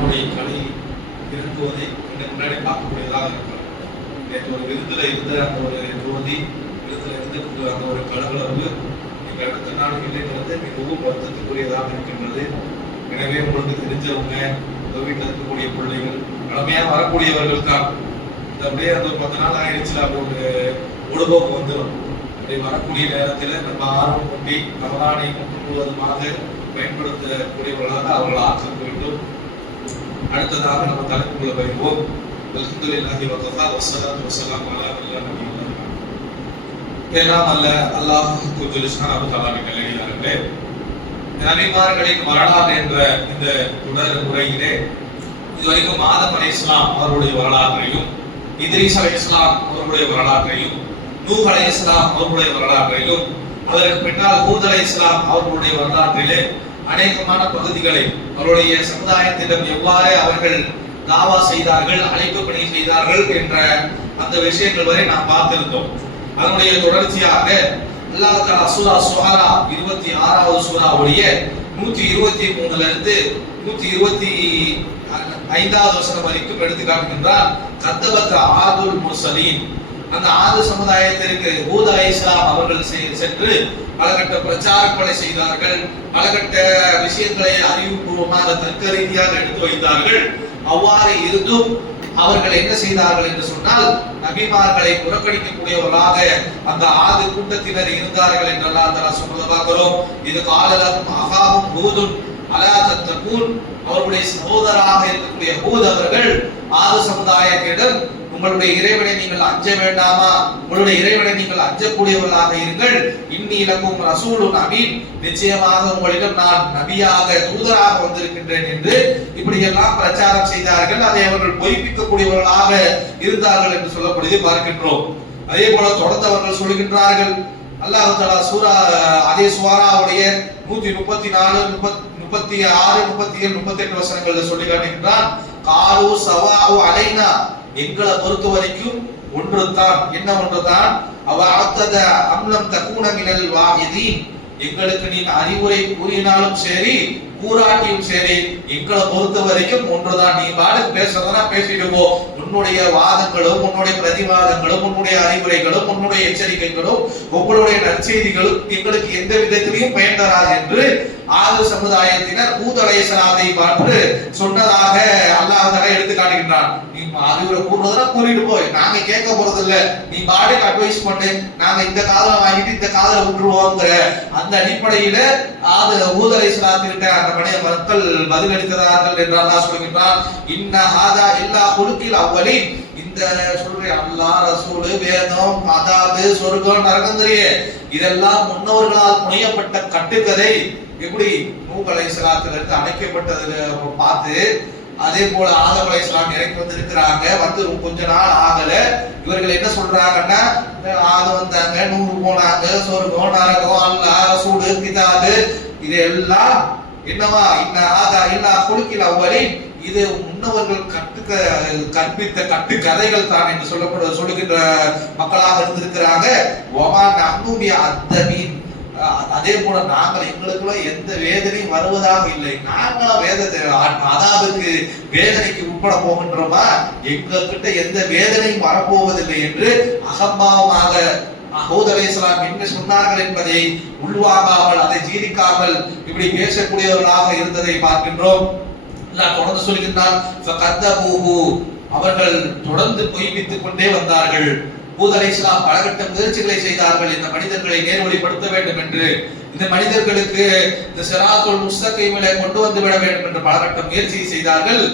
ரமலானுடைய களி இருக்குவதை முன்னாடி பார்க்கக்கூடியதாக இருக்கிறோம். நேற்று ஒரு விருந்தில் இருந்த அந்த ஒரு ஜோதி, விருந்தில் இருந்து அந்த ஒரு கலகலப்பு எங்கள் அடுத்த நாடுகளில் வந்து மிகவும் வருத்தத்துக்குரியதாக இருக்கின்றது. எனவே உங்களுக்கு தெரிஞ்சவங்க, உங்கள் வீட்டில் இருக்கக்கூடிய பிள்ளைகள், பழமையாக வரக்கூடியவர்கள் தான் இந்த அப்படியே அந்த 10 நாள் ஆயிடுச்சுல, ஒரு உடுபோக்கு வந்துடும். அப்படி வரக்கூடிய நேரத்தில் நம்ம ஆர்வம் கொண்டி ரமலானை முழுவதுமாக பயன்படுத்தக்கூடியவர்களாக அவர்கள் ஆக்க வேண்டும். அடுத்ததாக நம்ம தலைப்புக்குள்ள போய்வோம். அல்ஹம்துலில்லாஹி வ கஃபா வஸ்ஸலாத்து வஸ்ஸலாமு அலா நபியினா எல்லாம் அல்ல அல்லாஹ் ஜல்லஷானஹு தஆலாவின் நல்லடியார்களே, நபிமார்களின் வரலாறு என்ற இந்த தொடர் முறையிலே இதுவரைக்கும் ஆதம் அலைஹிஸ்ஸலாம் அவருடைய வரலாற்றையும், இத்ரீஸ் அலைஹிஸ்ஸலாம் அவருடைய வரலாற்றையும், நூஹ் அலைஹிஸ்ஸலாம் அவருடைய வரலாற்றையும், அதற்கு பின்னால் ஹூத் அலைஹிஸ்ஸலாம் அவர்களுடைய வரலாற்றிலே அநேகமான பகுதிகளை அவருடைய சமுதாயத்திடம் எவ்வாறு அவர்கள் தாவா செய்தார்கள், அழைப்பு பணி செய்தார்கள் என்ற அந்த விஷயங்கள் வரை நாம் பார்த்திருந்தோம். அதனுடைய தொடர்ச்சியாக அல்லாஹ் தஆலா சூரா ஷுஆரா 26வது சூராவுடைய 123ல இருந்து 125வது வசனம் வரைக்கும் எடுத்து காட்டுகின்றார். கத்தபத் ஆதுல் முர்சலீன், அந்த ஆது சமுதாயத்திற்கு ஹூத் அலைஹிஸ்ஸலாம் அவர்கள் சென்று பலகட்ட பிரச்சார பணி செய்தார்கள். பலகட்ட விஷயங்களை அறிவுபூர்வமாக தர்க்க ரீதியாக எடுத்து வைத்தார்கள். அவ்வாறு இருந்தும் அவர்கள் என்ன செய்தார்கள் என்று சொன்னால், நபிமார்களை புறக்கணிக்கக்கூடியவர்களாக அந்த ஆது கூட்டத்தினர் இருந்தார்கள் என்று அல்லாஹ் தஆலா சொல்றத பார்க்கிறோம். இது காலலஹும் அஹாஹும் ஹூதுன் அலா தத்தகூன், அவருடைய சகோதரராக இருக்கக்கூடிய ஹூத் அவர்கள் ஆது சமுதாயத்திடம், உங்களுடைய இறைவனை நீங்கள் அஞ்ச வேண்டாமா, உங்களுடைய இறைவனை நீங்கள் அஞ்சக்கூடியவர்களாக இருங்கள், இன்னி லக்கும் ரசூலுன் அமீன், நிச்சயமாக உங்களிடம் நான் நபியாக தூதராக வந்திருக்கின்றேன் என்று இப்படி எல்லாம் பிரச்சாரம் செய்தார்கள். அதை அவர்கள் பொய்ப்பிக்கக்கூடியவர்களாக இருந்தார்கள் என்று சொல்லப்படுவதை பார்க்கின்றோம். அதே போல தொடர்ந்து அவர்கள் சொல்கின்றார்கள். அல்லாஹ் தஆலா சூரா அதே சூராவுடைய 134, 36, 37, 38 வசனங்கள்ல சொல்லி காட்டுகின்றான். காலு சவாஉ அலைனா, எங்களை பொறுத்த வரைக்கும் ஒன்றுதான். என்ன ஒன்றுதான்? அவ அத்தத அம்லம் தகுன மினல் வாஹிதீன், எங்களுக்கு நீ அறிவுரை கூறினாலும் சரி கூறாட்டியும் சரி, எங்களை பொறுத்த வரைக்கும் ஒன்றுதான். நீ பாட்டுக்கு பேசுறதுனா பேசிட்டு போ. உன்னுடைய வாதங்களும், உன்னுடைய பிரதிவாதங்களும், உன்னுடைய அறிவுரைகளும், உன்னுடைய எச்சரிக்கைகளும், உங்களுடைய நற்செய்திகளும் எங்களுக்கு எந்த விதத்திலையும் பயன் தராது என்று ஆது சமுதாயத்தினர் ஹூத் அலைஹிஸ்ஸலாமை பார்த்து சொன்னதாக அல்லாஹ் தஆலா எடுத்து காட்டுகின்றான். நீ அறிவுரை கூறுறதுனா கூறிட்டு போய், நாங்க கேட்க போறது இல்ல, நீ பாட்டுக்கு அட்வைஸ் பண்ணு, நாங்க இந்த காதல வாங்கிட்டு இந்த காதல விட்டுருவோங்கிற அந்த அடிப்படையில ஆது ஹூத் அலைஹிஸ்ஸலாத்திட்ட அந்த மக்கள் பதிலளித்தார்கள் என்று அல்லாஹ் சொல்கின்றான். இன்ன ஹாதா இல்லா குலுகில் அவ்வலீன், இந்த சொல்ற அல்லாஹ் ரசூல் வேதம் அதாவது சொர்க்கம் நரகம் இதெல்லாம் முன்னோர்களால் புனையப்பட்ட கட்டுக்கதை. எப்படி நூஹ் அலைஹிஸ்ஸலாத்திலிருந்து அழைக்கப்பட்டது பார்த்து, அதே போல ஆதம் அலைஹிஸ்ஸலாம் இறங்கி வந்திருக்கிறாங்க. வந்து கொஞ்ச நாள் ஆகல, இவர்கள் என்ன சொல்றாங்கன்னா, ஆதம் வந்தாங்க, நூறு போனாங்க, சொர்க்கம் நரகம் அல்லாஹ் ரசூல் கிதாபு இதெல்லாம் என்னவா இன்ன ஆதா இல்லா குலுகில் அவ்வலீன், இது முன்னவர்கள் கற்பித்த கட்டு கதைகள் தான் என்று சொல்லுகின்ற மக்களாக இருந்திருக்கிறாங்க. வமா நஹ்னு பி அத்தமீன், அதே போல நாங்கள் எங்களுக்குள்ள எந்த வேதனையும் வருவதாக இல்லை, நாங்களும் வேதத்தை அதாவுக்கு வேதனைக்கு உட்பட போகின்றோமா, எங்க கிட்ட எந்த வேதனையும் வரப்போவதில்லை என்று அகம்பாவமாக ஹூத் அலைஹிஸ்ஸலாம் என்ன சொன்னார்கள் என்பதை உள்வாங்காமல், அதை ஜீரிக்காமல் இப்படி பேசக்கூடியவர்களாக இருந்ததை பார்க்கின்றோம். தொடர்ந்து சொல்கின்றான், அவர்கள் தொடர்ந்து பொய்ப்பித்துக் கொண்டே வந்தார்கள். ஹூத் அலைஹிஸ்ஸலாம் பலகட்ட முயற்சிகளை செய்தார்கள், இந்த மனிதர்களை நேர்வழிப்படுத்த வேண்டும் என்று, இந்த மனிதர்களுக்கு இந்த சிராத்துல் முஸ்தகீமிலே கொண்டு வந்து விட வேண்டும் என்று பலகட்ட முயற்சி செய்தார்கள்.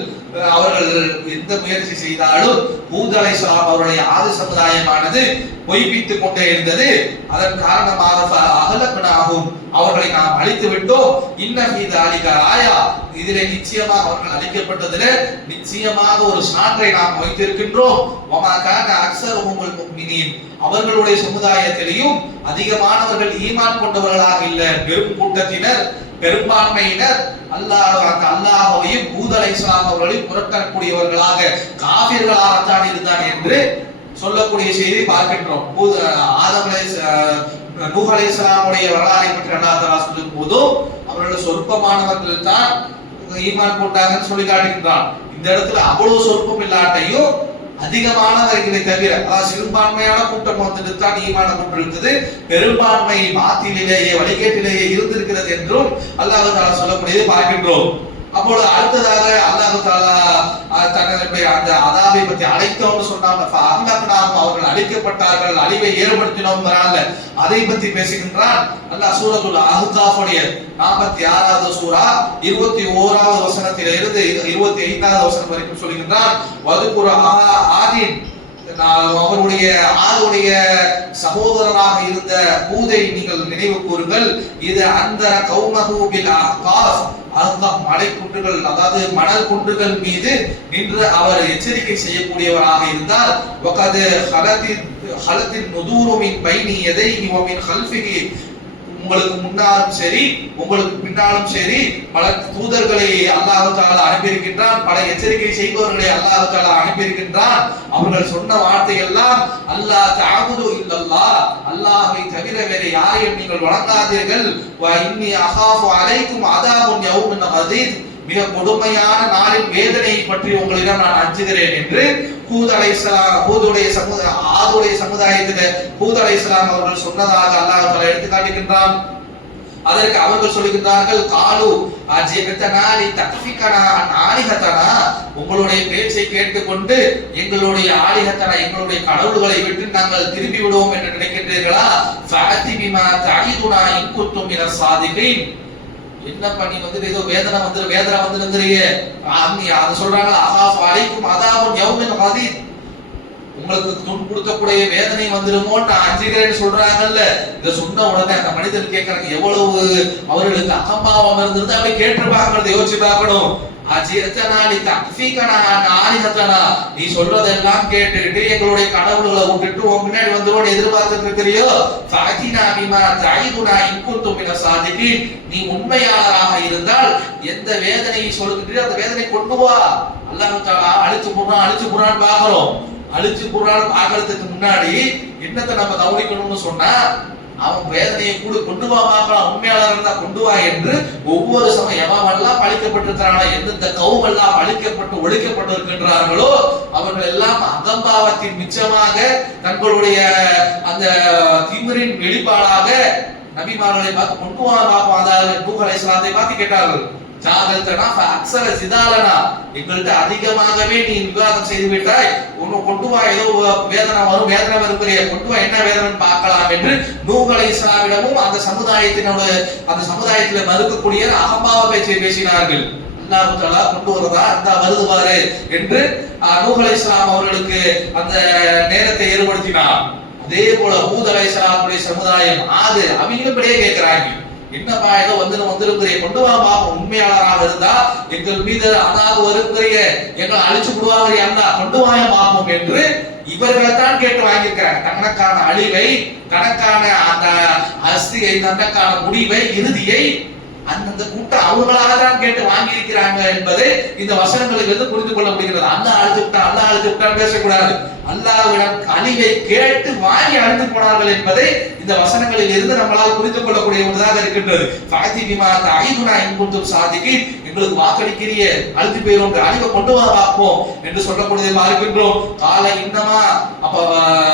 அவர்கள் எந்த முயற்சி செய்தாலும் ஹூத் அலைஹிஸ்ஸலாம் அவருடைய ஆது சமுதாயமானது பொய்ப்பித்துக் கொண்டே இருந்தது. அதன் காரணமாக அஹ்லக்னாஹும், அவர்களை நாம் அழித்து விட்டோம். இன்ன ஃபீ தாலிக ஆயா, இதிலே நிச்சயமாக அவர்கள் அழிக்கப்பட்டதிலே நிச்சயமாக ஒரு சான்றை நாம் வைத்திருக்கின்றோம். வமா கான அக்ஸருஹுல் முஃமினீன், அவர்களுடைய சமுதாயத்திலேயும் அதிகமானவர்கள் ஈமான் கொண்டவர்களாக இல்ல, பெரும் கூட்டத்தினர் பெரும்பான்மையினர் அல்லாஹ்வையும் ஹூத் அலைஹிஸ்ஸலாம் அவர்களையும் புறக்கணிக்கக்கூடியவர்களாக காஃபிர்களாகத்தான் இருந்தார் என்று சொல்லக்கூடிய செய்தி பார்க்கின்றோம். நூஹ் அலைஹிஸ்ஸலாமுடைய வரலாறை பற்றி அல்லாஹ் தஆலா சொல்லும் போது அவர்கள் சொற்பமானவர்கள் தான் ஈமான் கொண்டாங்கன்னு சொல்லி காட்டுகின்றான். இந்த இடத்துல அவ்வளவு சொற்பம் இல்லாட்டையும் அதிகமானவர்களை தவிர, அதாவது சிறுபான்மையான கூட்டம் வந்துட்டு தான் ஈமான கொண்டிருக்குது, பெரும்பான்மை மாத்திலேயே வழிகேட்டிலேயே இருந்திருக்கிறது என்றும் அல்லாஹ் தஆலா சொல்லக்கூடியதை பார்க்கின்றோம். அப்பொழுது அடுத்ததாக அல்லாஹ் தஆலா தன்னுடைய அந்த அதாபை பற்றி அழைத்தோம்னு சொன்னாங்க. அவர்கள் அழிக்கப்பட்டார்கள், அழிவை ஏற்படுத்தினோம். அதை பற்றி பேசுகின்றான் அல்லாஹ் சூரத்துல் அஹ்காஃபுடைய 46வது சூரா 21வது வசனத்திலிருந்து 25வது வசனம் வரைக்கும் சொல்கின்றான். வதுகுர ஆதின், அவருடைய ஆளுடைய சகோதரராக இருந்த ஹூதை நீங்கள் நினைவு கூறுங்கள். இது அந்த கௌமஹு பில் அஹ்காஃப், மலை குன்றுகள், அதாவது மணல் குன்றுகள் மீது நின்று அவர் எச்சரிக்கை செய்யக்கூடியவராக இருந்தார். வகது ஹலத்தின் நுதூரு மின் பைனி யதைஹி வ மின் கல்ஃபிஹி, உங்களுக்கு முன்னாலும் சரி உங்களுக்கு பின்னாலும் சரி பல தூதர்களை அல்லாஹ் தஆலா அனுப்பியிருக்கின்றான், பல எச்சரிக்கை செய்பவர்களை அல்லாஹ் தஆலா அனுப்பியிருக்கின்றான். அவர்கள் சொன்ன வார்த்தை எல்லாம் அல்லாஹ் தஅபுது இல்லல்லாஹ், அல்லாஹ்வை தவிர வேறு யாரையும் நீங்கள் வணங்காதீர்கள். வ இன்னி அகாஃபு அலைக்கும் அதாபுன் யௌமின் அதீத், மிக கொடுமையான நாளின் வேதனையை பற்றி உங்களிடம் நான் அஞ்சுகிறேன் என்று ஹூத் அலைஹிஸ்ஸலாம் ஆதுடைய சமுதாயத்திலே ஹூத் அலைஹிஸ்ஸலாம் அவர்கள் சொன்னதாக அல்லாஹ் தஆலா எடுத்து காட்டுகின்றான். அதற்கு அவர்கள் சொல்லுகின்றார்கள், காலு அஜிபதனா லி தக்ஃபிகனா அன் ஆலிஹதனா, உங்களுடைய பேச்சை கேட்டுக்கொண்டு எங்களுடைய ஆலிஹதனா, எங்களுடைய கடவுள்களை விட்டு நாங்கள் திரும்பி விடுவோம் என்று நினைக்கின்றீர்களா? ஃபஅதி பிமா தஈதுனா இன் குன்தும் மினஸ் சாதிகீன், என்ன பண்ணி வந்து ஏதோ வேதனை வந்துருங்கறியே அது சொல்றாங்க. அகாஃபு அலைக்கும் அதாபுன் யௌமின் அதீத், உங்களுக்கு துன்புறுத்தக்கூடிய வேதனை வந்துருமோன்னு அஞ்சுகிறேன்னு சொல்றாங்கல்ல. இத சொன்ன உடனே அந்த மனிதன் கேட்கறாங்க, எவ்வளவு அவர்களுக்கு அகம்பாவம் இருந்திருந்தா அப்படி கேட்டிருப்பாங்க, யோசிச்சு பார்க்கணும். நீ சொல்றதெல்லாம் கேட்டுட்டு எங்களுடைய கடவுள்களை விட்டுட்டு உன் பின்னாடி வந்துருவோம் எதிர்பார்த்துட்டு இருக்கிறியோ? நீ உண்மையாளராக இருந்தால் எந்த வேதனையை சொல்லுகின்றோ அந்த வேதனை கொண்டு வா. அல்லாஹ் தஆலா அழிச்சு புறான்னு பாக்குறோம். அழிச்சு புறான்னு பாக்குறதுக்கு முன்னாடி என்னத்தை நம்ம கவனிக்கணும்னு சொன்னா, அவன் வேதனையை கூட கொண்டு வா பார்க்கலாம், உண்மையாளர் இருந்தா கொண்டு வா என்று ஒவ்வொரு எவெல்லாம் பழிக்கப்பட்டிருக்கிறானோ, எந்தெந்த கவுமெல்லாம் பழிக்கப்பட்டு ஒழிக்கப்பட்டு இருக்கின்றார்களோ அவர்கள் எல்லாம் அகம்பாவத்தின் மிச்சமாக தங்களுடைய அந்த திமிரின் வெளிப்பாடாக நபிமார்களை பார்த்து கொண்டு வா பார்ப்போம். அதாவது நூஹ் அலைஹிஸ்ஸலாத்தை பார்த்து கேட்டார்கள், எங்கள்கிட்ட அதிகமாகவே நீ விவாதம் செய்து விட்டாய், உன்னை கொண்டு வா, ஏதோ வேதனை வருகிற கொண்டு வா, என்ன வேதனை பார்க்கலாம் என்று நூஹ் அலைஹிஸ்ஸலாமிடமும் அந்த சமுதாயத்தில மறுக்கக்கூடிய அகம்பாவ பேச்சை பேசினார்கள். அல்லாஹ் தஆலா கொண்டு வரதா அந்த வருது பாரு என்று நூஹ் அலைஹிஸ்ஸலாம் அவர்களுக்கு அந்த நேரத்தை ஏற்படுத்தினார். அதே போல ஹூத் அலைஹிஸ்ஸலாமுடைய சமுதாயம் அவங்களும் இப்படியே கேட்கிறாங்க, என்னப்பா ஏதோ வந்துருக்கிற கொண்டு வா பாப்போம், உண்மையாளராக இருந்தா எங்கள் மீது அதாவது வருகிற எங்களை அழிச்சு விடுவாங்க, அல்லா கொண்டு வாய பாப்போம் என்று இவர்கள் தான் கேட்டு வாங்கியிருக்கிறாங்க. தனக்கான அழிவை, தனக்கான அந்த அஸ்தியை, தனக்கான முடிவை, இறுதியை அந்த கூட்டம் அவங்களாக தான் கேட்டு வாங்கி இருக்கிறாங்க என்பதை இந்த வசனங்களுக்கு இருந்து புரிந்து கொள்ள முடிகிறது. அல்லாஹ் அழிச்சு விட்டான் பேசக்கூடாது, அல்லாஹ்விடம் அழிவை கேட்டு வாங்கி அழிந்து போனார்கள் என்பதை இந்த வசனங்களில் இருந்து நம்மளால் புரிந்து கொள்ளக்கூடிய ஒன்றாக இருக்கின்றது. எங்களுக்கு வாக்களிக்கிறிய அழுத்தி போயிரும், அழிவை கொண்டு வர பார்ப்போம் என்று சொல்லக்கூடியதை பார்க்கின்றோம். காலை இன்னமா அப்ப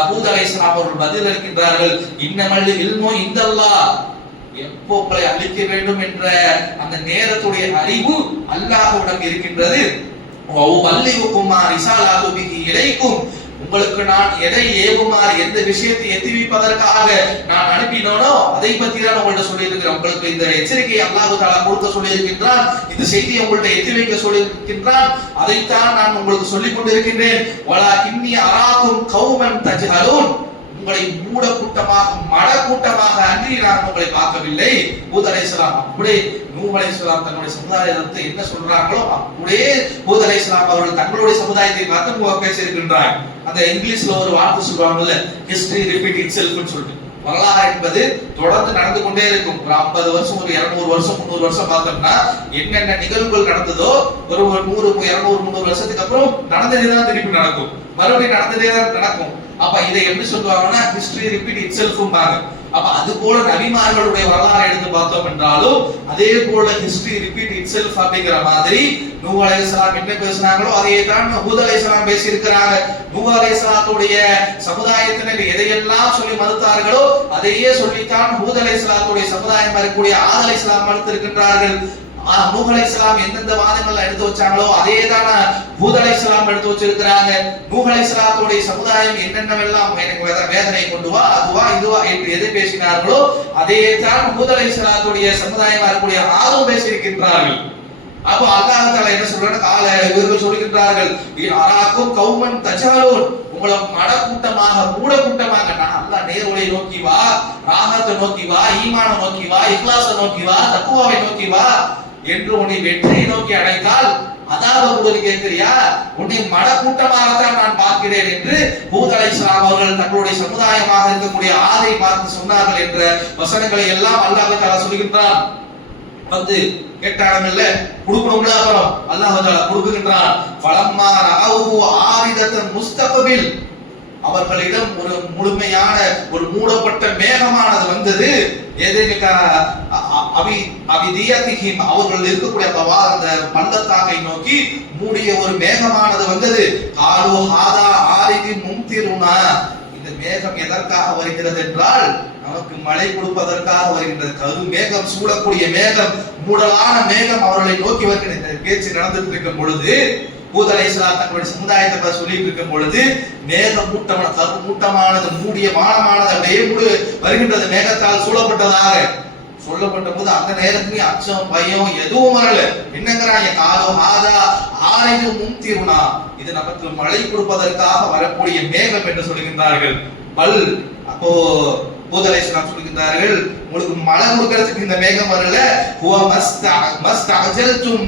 ஹூத் அலைஹிஸ்ஸலாம் அவர்கள் பதில் அளிக்கின்றார்கள், இன்னமல் இல்மு இந்தல்லாஹ், எப்போ உங்களை அழிக்க வேண்டும் என்ற அந்த நேரத்துடைய அறிவு அல்லாஹ்விடம் இருக்கின்றது. உங்களுக்கு நான் எதை ஏவுமாறு, எந்த விஷயத்தை எத்திவிப்பதற்காக நான் அனுப்பினோனோ அதை பற்றி தான் உங்கள்ட்ட சொல்லி இருக்கிறேன். உங்களுக்கு இந்த எச்சரிக்கையை அல்லாஹ் தஆலா கொடுக்க சொல்லி இருக்கின்றான், இந்த செய்தியை உங்கள்ட்ட எத்தி வைக்க சொல்லி இருக்கின்றான், அதைத்தான் நான் உங்களுக்கு சொல்லிக் கொண்டிருக்கின்றேன். வலாகின்னி அராகும் கௌமன் தஜ்ஹலூன், உங்களை மூட கூட்டமாக மட கூட்டமாக அன்றி நான் உங்களை பார்க்கவில்லை. ஹூத் அலைஹிஸ்ஸலாம் அப்படியே நூஹ் அலைஹிஸ்ஸலாம் தன்னுடைய சமுதாயத்தை என்ன சொல்றாங்களோ அப்படியே ஹூத் அலைஹிஸ்ஸலாம் அவர்கள் தங்களுடைய சமுதாயத்தை பார்த்து பேசியிருக்கின்றார். அந்த இங்கிலீஷ்ல ஒரு வார்த்தை சொல்றாங்கல்ல, ஹிஸ்டரி ரிப்பீட் இட்செல்ஃப்னு சொல்லிட்டு, வரலாறு என்பது தொடர்ந்து நடந்து கொண்டே இருக்கும். ஒரு 50 வருஷம், ஒரு 200 வருஷம், 300 வருஷம் பார்த்தோம்னா என்னென்ன நிகழ்வுகள் நடந்ததோ ஒரு 100, 200, 300 வருஷத்துக்கு அப்புறம் நடந்ததே தான் திருப்பி நடக்கும், மறுபடியும் நடந்ததே தான் நடக்கும். அப்ப இதை எப்படி சொல்லுவாங்கன்னா ஹிஸ்டரி ரிப்பீட் இட்செல்ஃப்ம்பாங்க. அப்ப அது போல நபிமார்களுடைய வரலாறு எடுத்து பார்த்தோம் என்றாலும் அதே போல ஹிஸ்டரி ரிப்பீட் இட் செல்ஃப் அப்படிங்கிற மாதிரி நூஹ் அலைஹிஸ்ஸலாம் என்ன பேசினாங்களோ அதே தான் ஹூத் அலைஹிஸ்ஸலாம் பேசி இருக்கிறாங்க. நூஹ் அலைஹிஸ்ஸலாத்துடைய சமுதாயத்தினர் எதையெல்லாம் சொல்லி மறுத்தார்களோ அதையே சொல்லித்தான் ஹூத் அலைஹிஸ்ஸலாத்துடைய சமுதாயம் இருக்கக்கூடிய ஆத் அலைஹிஸ்ஸலாம் மறுத்திருக்கின்றார்கள். நூஹ் அலைஹிஸ்ஸலாம் எந்தெந்த வாதங்கள் எடுத்து வச்சாங்களோ அதே தான் ஹூத் அலைஹிஸ்ஸலாம் எடுத்து வச்சிருக்கிறாங்க. நூஹ் அலைஹிஸ்ஸலாத்துடைய சமுதாயம் என்னென்னவெல்லாம் எனக்கு வேதனை கொண்டு வா அதுவா இதுவா என்று எதை பேசினார்களோ அதே தான் ஹூத் அலைஹிஸ்ஸலாத்துடைய சமுதாயம் இருக்கக்கூடிய ஆதும் பேசியிருக்கின்றார்கள். அப்போ அல்லாஹ் தஆலா என்ன சொல்றாரு, இவர்கள் சொல்கின்றார்கள் அராக்கும் கௌமன் தஜாலூன், உங்களை மட கூட்டமாக கூட கூட்டமாக நான் அல்லாஹ் நேர்வழியை நோக்கி வா, ராஹத்தை நோக்கி வா, ஈமானை நோக்கி வா, இக்லாஸை நோக்கி வா, தக்வாவை நோக்கி வா என்று உன்னை வெற்றியை நோக்கி அழைத்தால் அதாவ கூட கேட்கிறியா, உன்னை மட கூட்டமாகத்தான் நான் பார்க்கிறேன் என்று ஹூத் அலைஹிஸ்ஸலாம் அவர்கள் தங்களுடைய சமுதாயமாக இருக்கக்கூடிய ஆதை பார்த்து சொன்னார்கள் என்ற வசனங்களை எல்லாம் அல்லாஹ் தஆலா சொல்கின்றான். வந்து கேட்டாங்க இல்ல கொடுக்கணும்ல, அப்புறம் அல்லாஹ் தஆலா கொடுக்கின்றான். ஃபலம்மா ரஅவு ஆரிதத்தன் முஸ்தக்பில், அவர்களிடம் ஒரு முழுமையான ஒரு மூடப்பட்ட மேகமானது வந்தது. அவர்கள் இருக்கக்கூடிய அந்த பள்ளத்தாக்கை நோக்கி மூடிய ஒரு மேகமானது வந்தது. காலு ஹாதா ஆரிதி மும்திருனா, இந்த மேகம் எதற்காக வருகிறது என்றால் நமக்கு மழை கொடுப்பதற்காக வருகின்றது. கரு மேகம், சூடக்கூடிய மேகம், மூடலான மேகம் அவர்களை நோக்கி வருகின்ற இந்த பேச்சு நடந்துட்டு இருக்கும் பொழுது ஹூத் அலைஹிஸ்ஸலாம் தங்களுடைய சமுதாயத்தை சொல்லிட்டு இருக்கும் பொழுது மேக மூட்டமான கரு மூட்டமானது மூடிய வானமானது அப்படியே வருகின்றது, மேகத்தால் சூழப்பட்டதாக சொல்லப்பட்ட போது அந்த நேரத்துல அச்சம் பயம் எதுவும் வரல. என்னங்கிறாங்க, காலோ ஹாதா ஆரிது மும்திருனா, இது நமக்கு மழை கொடுப்பதற்காக வரக்கூடிய மேகம் என்று சொல்கின்றார்கள். அப்போ ஹூத் அலைஹிஸ்ஸலாம் சொல்கின்றார்கள், உங்களுக்கு மழை கொடுக்கிறதுக்கு இந்த மேகம் வரல, ஹுவ மஸ்தஅஜல்தும்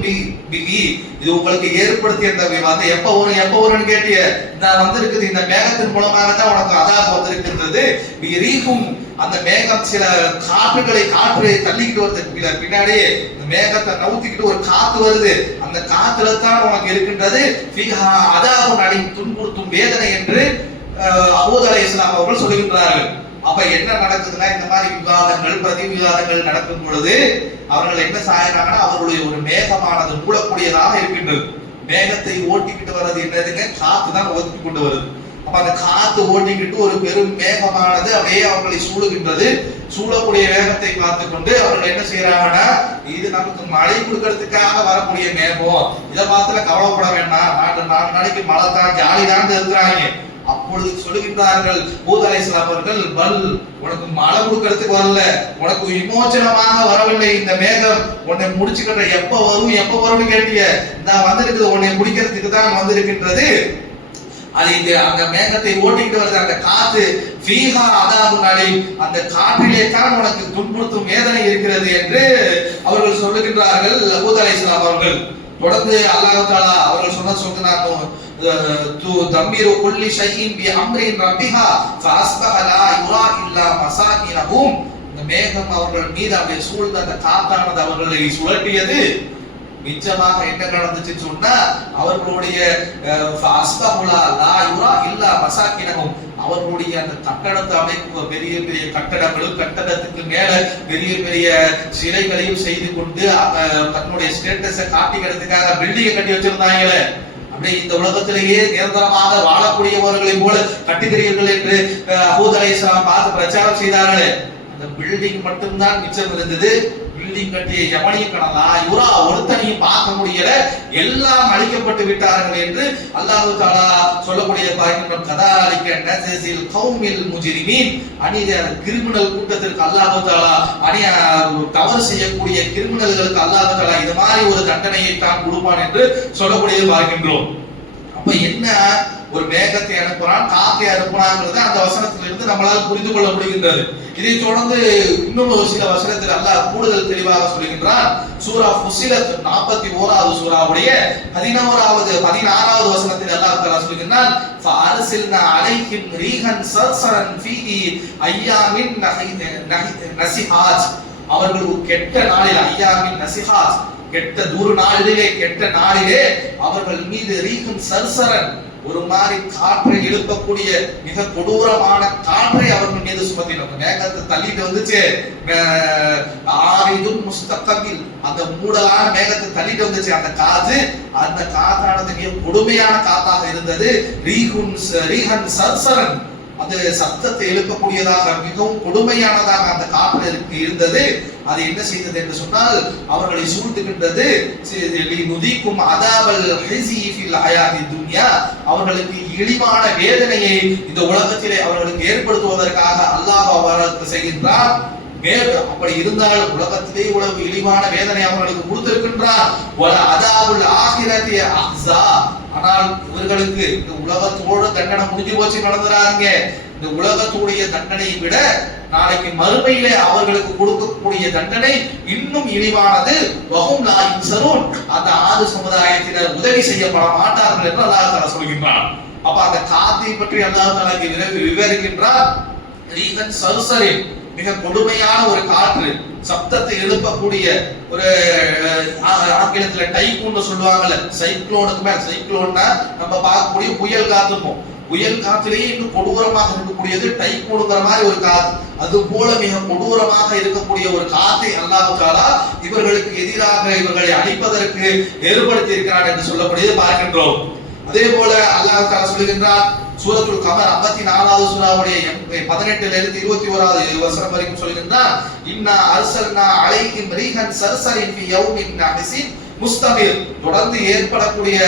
பிஹி, இது உங்களுக்கு ஏற்படுத்திய இந்த விவாதம் எப்ப வரும்னு கேட்டிய, நான் வந்திருக்குது இந்த மேகத்தின் மூலமாக தான் உனக்கு அதாப் வந்திருக்கின்றது. ரீஹும், அந்த மேகம் சில காற்றை தள்ளிக்கிட்டு வருது, பின்னாடி இந்த மேகத்தை நவுத்திக்கிட்டு ஒரு காத்து வருது, அந்த காத்துல தான் உனக்கு இருக்கின்றது ஃபிஹா அதாபுன் அலீம், துன்புறுத்தும் வேதனை என்று ஹூத் அலைஹிஸ்ஸலாம் அவர்கள் சொல்கின்றார்கள். அப்ப என்ன நடக்குதுன்னா, இந்த மாதிரி விவாதங்கள் பிரதி விவாதங்கள் நடக்கும் பொழுது அவர்கள் என்ன சாயறாங்கன்னா, அவர்களுடைய ஒரு மேகமானது மூடக்கூடியதாக இருக்கின்றது. மேகத்தை ஓட்டிக்கிட்டு வர்றது என்னதுங்க, காத்து தான் ஓட்டி கொண்டு வருது. அப்ப அந்த காத்து ஓட்டிக்கிட்டு ஒரு பெரும் மேகமானது அப்படியே அவர்களை சூழுகின்றது. சூழக்கூடிய வேகத்தை பார்த்து கொண்டு அவர்கள் என்ன செய்யறாங்கன்னா, இது நமக்கு மழை கொடுக்கறதுக்காக வரக்கூடிய மேகம், இதை பார்த்துல கவலைப்பட வேண்டாம், 4 நாளைக்கு மழை தான், ஜாலி தான் இருக்கிறாங்க. அப்பொழுது சொல்லுகின்றார்கள் ஹூத் அலைஹிஸ்ஸலாம் அவர்கள், உனக்கு மழை கொடுக்கறதுக்கு வரல, உனக்கு விமோசனமாக வரவில்லை இந்த மேகம், உன்னை முடிச்சுக்கிற எப்ப வரும்னு கேட்டிய, நான் வந்திருக்குது உன்னை முடிக்கிறதுக்கு தான் வந்திருக்கின்றது. அது இங்க அந்த மேகத்தை ஓட்டிக்கிட்டு வருது அந்த காத்து, ஃபீஹா அதாபுன் அலீம், அந்த காற்றிலே தான் உனக்கு துன்புறுத்தும் வேதனை இருக்கிறது என்று அவர்கள் சொல்லுகின்றார்கள் ஹூத் அலைஹிஸ்ஸலாம் அவர்கள். தொடர்ந்து அல்லாஹ் தஆலா அவர்கள் சொன்னாங்க, தம்பீரு குல்லி ஷைஇன் பி அம்ரின் ரப்பிஹா ஃபஅஸ்பஹ லா யுரா இல்லா மசாகினஹும், இந்த மேகம் அவர்கள் மீது அப்படியே சூழ்ந்த அந்த காத்தானது அவர்களை சுழற்றியது. நிச்சயமாக என்ன நடந்துச்சு சொன்னா, அவர்களுடைய ஃபஅஸ்பஹ லா யுரா இல்லா மசாகினஹும், அவர்களுடைய அந்த கட்டடத்தை அமைப்பு பெரிய பெரிய கட்டடங்களும், கட்டடத்துக்கு மேல பெரிய பெரிய சிலைகளையும் செய்து கொண்டு தன்னுடைய ஸ்டேட்டஸை காட்டிக்கிறதுக்காக பில்டிங்கை கட்டி வச்சிருந்தாங்களே, அப்படியே இந்த உலகத்திலேயே நிரந்தரமாக வாழக்கூடியவர்களை போல கட்டுகிறீர்கள் என்று ஹூத் அலைஹிஸ்ஸலாம் பார்த்து பிரச்சாரம் செய்தார்களே, அந்த பில்டிங் மட்டும்தான் மிச்சம் இருந்தது. பில்டிங் கட்டிய எவனையும் காணலா, இவரா ஒருத்தனையும் பார்க்க முடியல, எல்லாம் அழிக்கப்பட்டு விட்டார்கள் என்று அல்லாஹ் தஆலா சொல்லக்கூடிய பார்க்கின்றோம். கதாலிக நஸில் கௌமில் முஜ்ரிமீன், கிரிமினல் கூட்டத்திற்கு அல்லாஹ் தஆலா தவறு செய்யக்கூடிய கிரிமினல்களுக்கு அல்லாஹ் தஆலா இது மாதிரி ஒரு தண்டனையை தான் கொடுப்பான் என்று சொல்லக்கூடியது பார்க்கின்றோம். அப்ப என்ன, ஒரு மேகத்தை அனுப்புறான், காத்தை அனுப்புறாங்கிறது அந்த வசனத்திலிருந்து நம்மளால் புரிந்து கொள்ள முடிகின்றது. இதை தொடர்ந்து இன்னும் ஒரு சில வசனத்தில் அல்லாஹ் கூடுதல் தெளிவாக சொல்கின்றான். சூரா ஃபுஸிலத் 41வது சூராவுடைய 16வது வசனத்தில் அல்லாஹ் தஆலா சொல்கின்றான், ஃபஅர்சில்னா அலைஹிம் ரீஹன் சர்சரன் ஃபீஹி அய்யாமின் நஸிஹாத், அவர்கள் கெட்ட நாளில், அய்யாமின் நஸிஹாத், கெட்ட நாளிலே அவர்கள் மீது ரீஹன் சர்சரன், ஒரு மாதிரி காற்றை எழுப்பக்கூடிய மிக கொடூரமான காற்றை அவர்கள் மீது சுமத்தினார். மேகத்தை தள்ளிட்டு வந்துச்சு, ஆரிதும் முஸ்தகபில், அந்த மூடலான மேகத்தை தள்ளிட்டு வந்துச்சு. அந்த காத்தானது மிக கொடுமையான காத்தாக இருந்தது. ரீஹன் சர்சரன், அது சத்தத்தை எழுப்பக்கூடியதாக மிகவும் கொடுமையானதாக அந்த காற்று இருந்தது. அது என்ன செய்தது என்று சொன்னால் அவர்களை சூழ்ந்துகின்றது. நுதிக்கும் அதாவல் ஹிஸி ஃபில் ஹயாத்தி துன்யா, அவர்களுக்கு இழிவான வேதனையை இந்த உலகத்திலே அவர்களுக்கு ஏற்படுத்துவதற்காக அல்லாஹ் அவர்களுக்கு செய்கின்றார். அப்படி இருந்தால் உலகத்திலே உலக இழிவான வேதனை அவர்களுக்கு கொடுத்திருக்கின்றார். அதாவுல் ஆகிரத்தி அஹ்ஸா, ஆனால் இவர்களுக்கு இந்த உலகத்தோடு தண்டனை முடிஞ்சு போச்சு நடந்துறாங்க. இந்த உலகத்துடைய தண்டனையை விட நாளைக்கு மறுமையிலே அவர்களுக்கு கொடுக்கக்கூடிய தண்டனை இன்னும் இழிவானது. வஹும் லா யுன்சரூன், அந்த ஆது சமுதாயத்தினர் உதவி செய்யப்பட மாட்டார்கள் என்று அல்லாஹ் தஆலா சொல்கின்றார். அப்ப அந்த காத்தை பற்றி அல்லாஹ் தஆலா விவரிக்கின்றார். ரீஹன் சர்சரின், மிக கொடுமையான ஒரு காற்று, சப்தத்தை எழுப்பக்கூடிய ஒரு, ஆங்கிலத்துல டைபூன்னு சொல்லுவாங்கல்ல, சைக்ளோனுக்கு மேல, சைக்ளோன்னா நம்ம பார்க்கக்கூடிய புயல் காத்துப்போம், புயல் காற்றிலேயே இன்னும் கொடூரமாக இருக்கக்கூடியது டைபூனுங்கிற மாதிரி ஒரு காத்து. அது போல மிக கொடூரமாக இருக்கக்கூடிய ஒரு காத்தை அல்லாஹ் தஆலா இவர்களுக்கு எதிராக இவர்களை அழிப்பதற்கு ஏற்படுத்தி இருக்கிறார் என்று சொல்லக்கூடியது பார்க்கின்றோம். அதே போல அல்லாஹ் தஆலா சொல்கின்றார் சூரத்துல் கமர் 54வது சூராவுடைய 18ல இருந்து 21வது வசனம் வரைக்கும் சொல்கின்றார். இன்னா அர்சல்னா அலைஹிம் ரீஹன் சர்சரின் ஃபி யௌமின் நஹ்ஸின் முஸ்தமிர், தொடர்ந்து ஏற்படக்கூடிய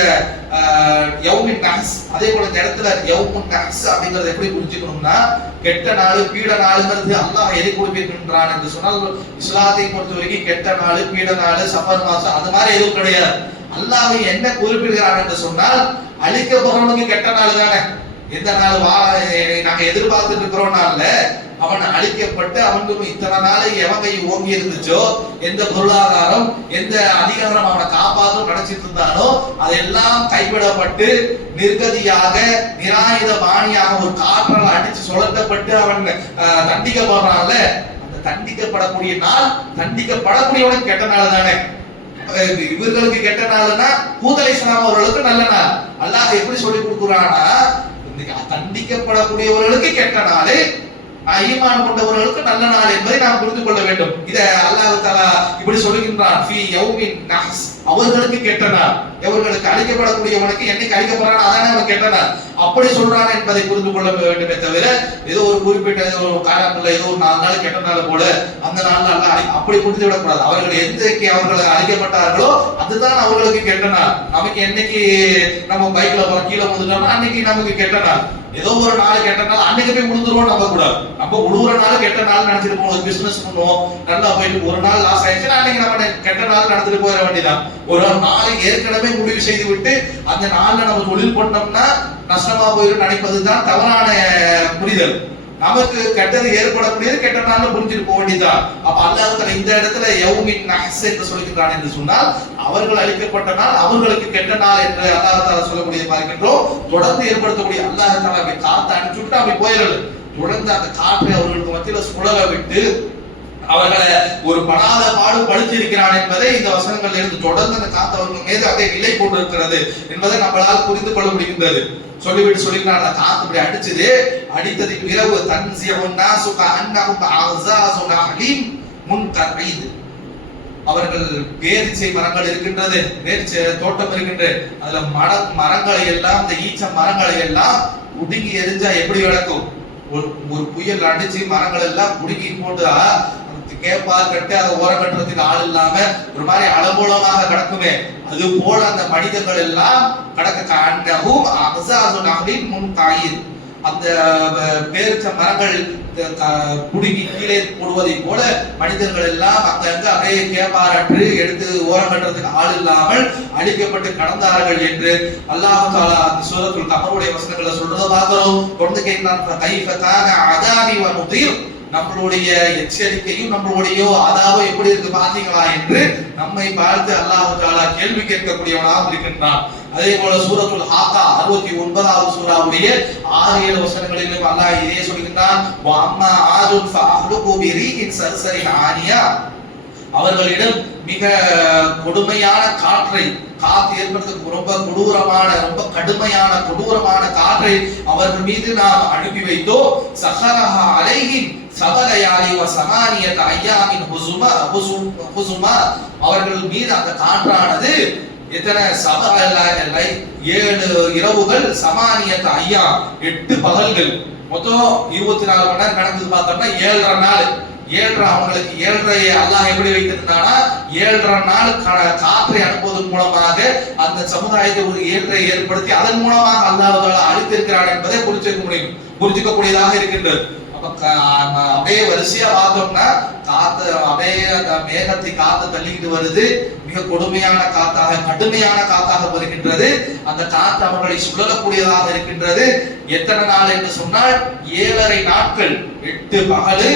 யௌமின் நஹ்ஸ். அதே போல இந்த இடத்துல யௌமுன் நஹ்ஸ் அப்படிங்கறது எப்படி புரிஞ்சுக்கணும்னா, கெட்ட நாள் பீட நாளுங்கிறது அல்லாஹ் எதை குறிப்பிடுகின்றான் என்று சொன்னால், இஸ்லாத்தை பொறுத்த வரைக்கும் கெட்ட நாள் பீட நாள் சஃபர் மாசம் அது மாதிரி எதுவும் கிடையாது. அல்லாஹ் என்ன குறிப்பிடுகிறான் என்று சொன்னால், அழிக்க போறவனுக்கு கெட்ட நாள் தானே. எந்த நாள் நாங்க எதிர்பார்த்துட்டு இருக்கிறோம்னால அவன் அழிக்கப்பட்டு அவனுக்கு இத்தனை நாளை எவங்கை ஓங்கி இருந்துச்சோ, எந்த பொருளாதாரம் எந்த அதிகாரம் அவனை காப்பாற்றும் நினைச்சிட்டு இருந்தானோ அதெல்லாம் கைவிடப்பட்டு நிர்கதியாக நிராயுத பாணியாக ஒரு காற்றால் அடிச்சு சுழற்றப்பட்டு அவன் தண்டிக்கப்படுறான்ல. அந்த தண்டிக்கப்படக்கூடிய நாள் தண்டிக்கப்படக்கூடியவனுக்கு கெட்ட நாள் தானே. இவர்களுக்கு கெட்ட நாள்னா ஹூத் அலைஹிஸ்ஸலாம் அவர்களுக்கு நல்ல நாள். அல்லாஹ் எப்படி சொல்லி கொடுக்குறானா, தண்டிக்கப்படக்கூடியவர்களுக்கு கெட்ட நாள், ஈமான் கொண்டவர்களுக்கு நல்ல நாள் என்பதை நாம் புரிந்து கொள்ள வேண்டும். இத அல்லாஹ் தஆலா இப்படி சொல்லுகின்றான், ஃபீ யௌமின் நஹ்ஸ், அவர்களுக்கு கெட்ட நாள். எவர்களுக்கு அழிக்கப்படக்கூடியவனுக்கு என்னைக்கு அழிக்கப்படுறானோ அதானே அவன் கெட்ட நாள், அப்படி சொல்றான் என்பதை புரிந்து கொள்ள வேண்டுமே தவிர, ஏதோ ஒரு குறிப்பிட்ட ஒரு காலத்துல ஏதோ ஒரு 4 நாள் கெட்ட நாள் போல அந்த நாள் அல்லாஹ் அப்படி புரிந்து விடக்கூடாது. அவர்கள் எந்தக்கு அவர்கள் அழிக்கப்பட்டார்களோ அதுதான் அவர்களுக்கு கெட்ட நாள். நமக்கு என்னைக்கு நம்ம பைக்ல கீழே வந்துட்டோம்னா அன்னைக்கு நமக்கு கெட்ட நாள். ஏதோ ஒரு நாள் கெட்ட நாள் அன்னைக்கு போய் விழுந்துருவோம் நம்ப கூடாது. நம்ம விழுவுற நாள் கெட்ட நாள் நினைச்சிட்டு போவோம், பிசினஸ் பண்ணுவோம், நல்லா போயிட்டு ஒரு நாள் லாஸ் ஆயிடுச்சுன்னா அன்னைக்கு நம்ம கெட்ட நாள் நடந்துட்டு போயிட வேண்டியதான். ஒரு நாளை ஏற்கனவே முடிவு செய்து விட்டு அந்த நாள்ல நம்ம தொழில் பண்ணோம்னா நஷ்டமா போயிடும் நினைப்பதுதான் தவறான புரிதல். நமக்கு கெட்டது ஏற்படக்கூடியது கெட்ட நாள்ல புரிஞ்சுட்டு போக வேண்டியதான். அப்ப அல்லாஹ் இந்த இடத்துல யௌமின் நஹ்ஸ் என்று சொல்கிறான் என்று சொன்னால், அவர்கள் அழிக்கப்பட்ட நாள் அவர்களுக்கு கெட்ட நாள் என்று அல்லாஹ் தஆலா சொல்லக்கூடியது பார்க்கின்றோம். தொடர்ந்து ஏற்படுத்தக்கூடிய அல்லாஹ் தஆலா காத்து அனுப்பிச்சுட்டு அப்படி போயிடல. தொடர்ந்து அந்த காற்றை அவர்களுக்கு மத்தியில சுழல விட்டு அவர்களை ஒரு படாத பாடு படுத்திருக்கிறான் என்பதை இந்த வசனங்கள் இருந்து தொடர்ந்து அந்த காத்து அவர்கள் மீது அப்படியே நிலை கொண்டிருக்கிறது என்பதை நம்மளால் புரிந்து கொள்ள முடிகின்றது. சொல்லிவிட்டு சொல்லிக்கிறான், அந்த காத்து இப்படி அடிச்சது, அடித்ததுக்கு பிறகு தன்சியஹுன் நாஸு கஅன்னஹும் அஸாஸு நஹ்லின் முன்கரீத், அவர்கள் பேரிச்சை மரங்கள் இருக்கின்றது, பேரிச்சை தோட்டம் இருக்கின்றது, அதுல மரங்களை எல்லாம் இந்த ஈச்ச மரங்களை எல்லாம் உடுங்கி எரிஞ்சா எப்படி கிடக்கும்? ஒரு புயல் அடிச்சு மரங்கள் எல்லாம் குடுங்கி போட்டு கேப்பால் கட்டு அதை ஓரம் கட்டுறதுக்கு ஆள் இல்லாம ஒரு மாதிரி அலங்கோலமாக கிடக்குமே, அது போல அந்த மனிதர்கள் எல்லாம் கடக்க முன் காயில், அந்த பேரிச்ச மரங்கள் குடுங்கி கீழே போடுவதை போல மனிதர்கள் எல்லாம் அங்கங்க அப்படியே கேப்பாரற்று எடுத்து ஓரம் கட்டுறதுக்கு ஆள் இல்லாமல் அழிக்கப்பட்டு கடந்தார்கள் என்று அல்லாஹ் தஆலா சூரத்துல் கமருடைய வசனங்களை சொல்றத பார்க்கிறோம். தொடர்ந்து கேட்கிறான், கைஃப கான அதாபி வ நுதீர், நம்மளுடைய எச்சரிக்கையும் நம்மளுடைய அதாபம் எப்படி இருக்கு பாத்தீங்களா என்று நம்மை பார்த்து அல்லாஹ் தஆலா கேள்வி கேட்கக்கூடியவனாக இருக்கின்றான். அதே போல சூரத்துல் ஹாக்கா 69வது சூராவுடைய 6-7 வசனங்களிலும் அல்லாஹ் இதே சொல்கின்றான், வ அம்மா ஆதுன் ஃபஅஹ்லுகு பிரீஹின் சர்சரின் ஆனியா, அவர்களிடம் மிக கொடுமையான காற்றை, காத்து ஏற்படுறதுக்கு ரொம்ப கொடூரமான, ரொம்ப கடுமையான கொடூரமான காற்றை அவர்கள் மீது நாம் அனுப்பி வைத்தோ. சஹரஹா அலைஹிம் சபலயாலி வ சமானியத அய்யாமின் ஹுசுமா அவர்கள் மீது அந்த காற்றானது எத்தனை 7 இரவுகள், சமானியத்த ஐயா 8 பகல்கள், மொத்தம் 24 மணி நேரம் கணக்கு பார்த்தோம்னா 7.5 நாள். 7.5 அவங்களுக்கு 7.5 அல்லாஹ் எப்படி வைத்திருந்தானா 7.5 நாள் காற்றை அனுப்புவதன் மூலமாக அந்த சமுதாயத்தை ஒரு 7.5 ஏற்படுத்தி அதன் மூலமாக அல்லாஹ் அழித்திருக்கிறான் என்பதை புரிஞ்சுக்க கூடியதாக இருக்கின்றது. அப்படியே வரிசையா பார்த்தோம்னா காத்து அப்படியே அந்த மேகத்தை காத்து தள்ளிக்கிட்டு வருது. மிக கொடுமையான காத்தாக, கடுமையான காத்தாக வருகின்றது. அந்த காத்து அவர்களை சுழலக்கூடியதாக இருக்கின்றது. எத்தனை நாள் என்று சொன்னால் 7.5 நாட்கள், 8 பகல்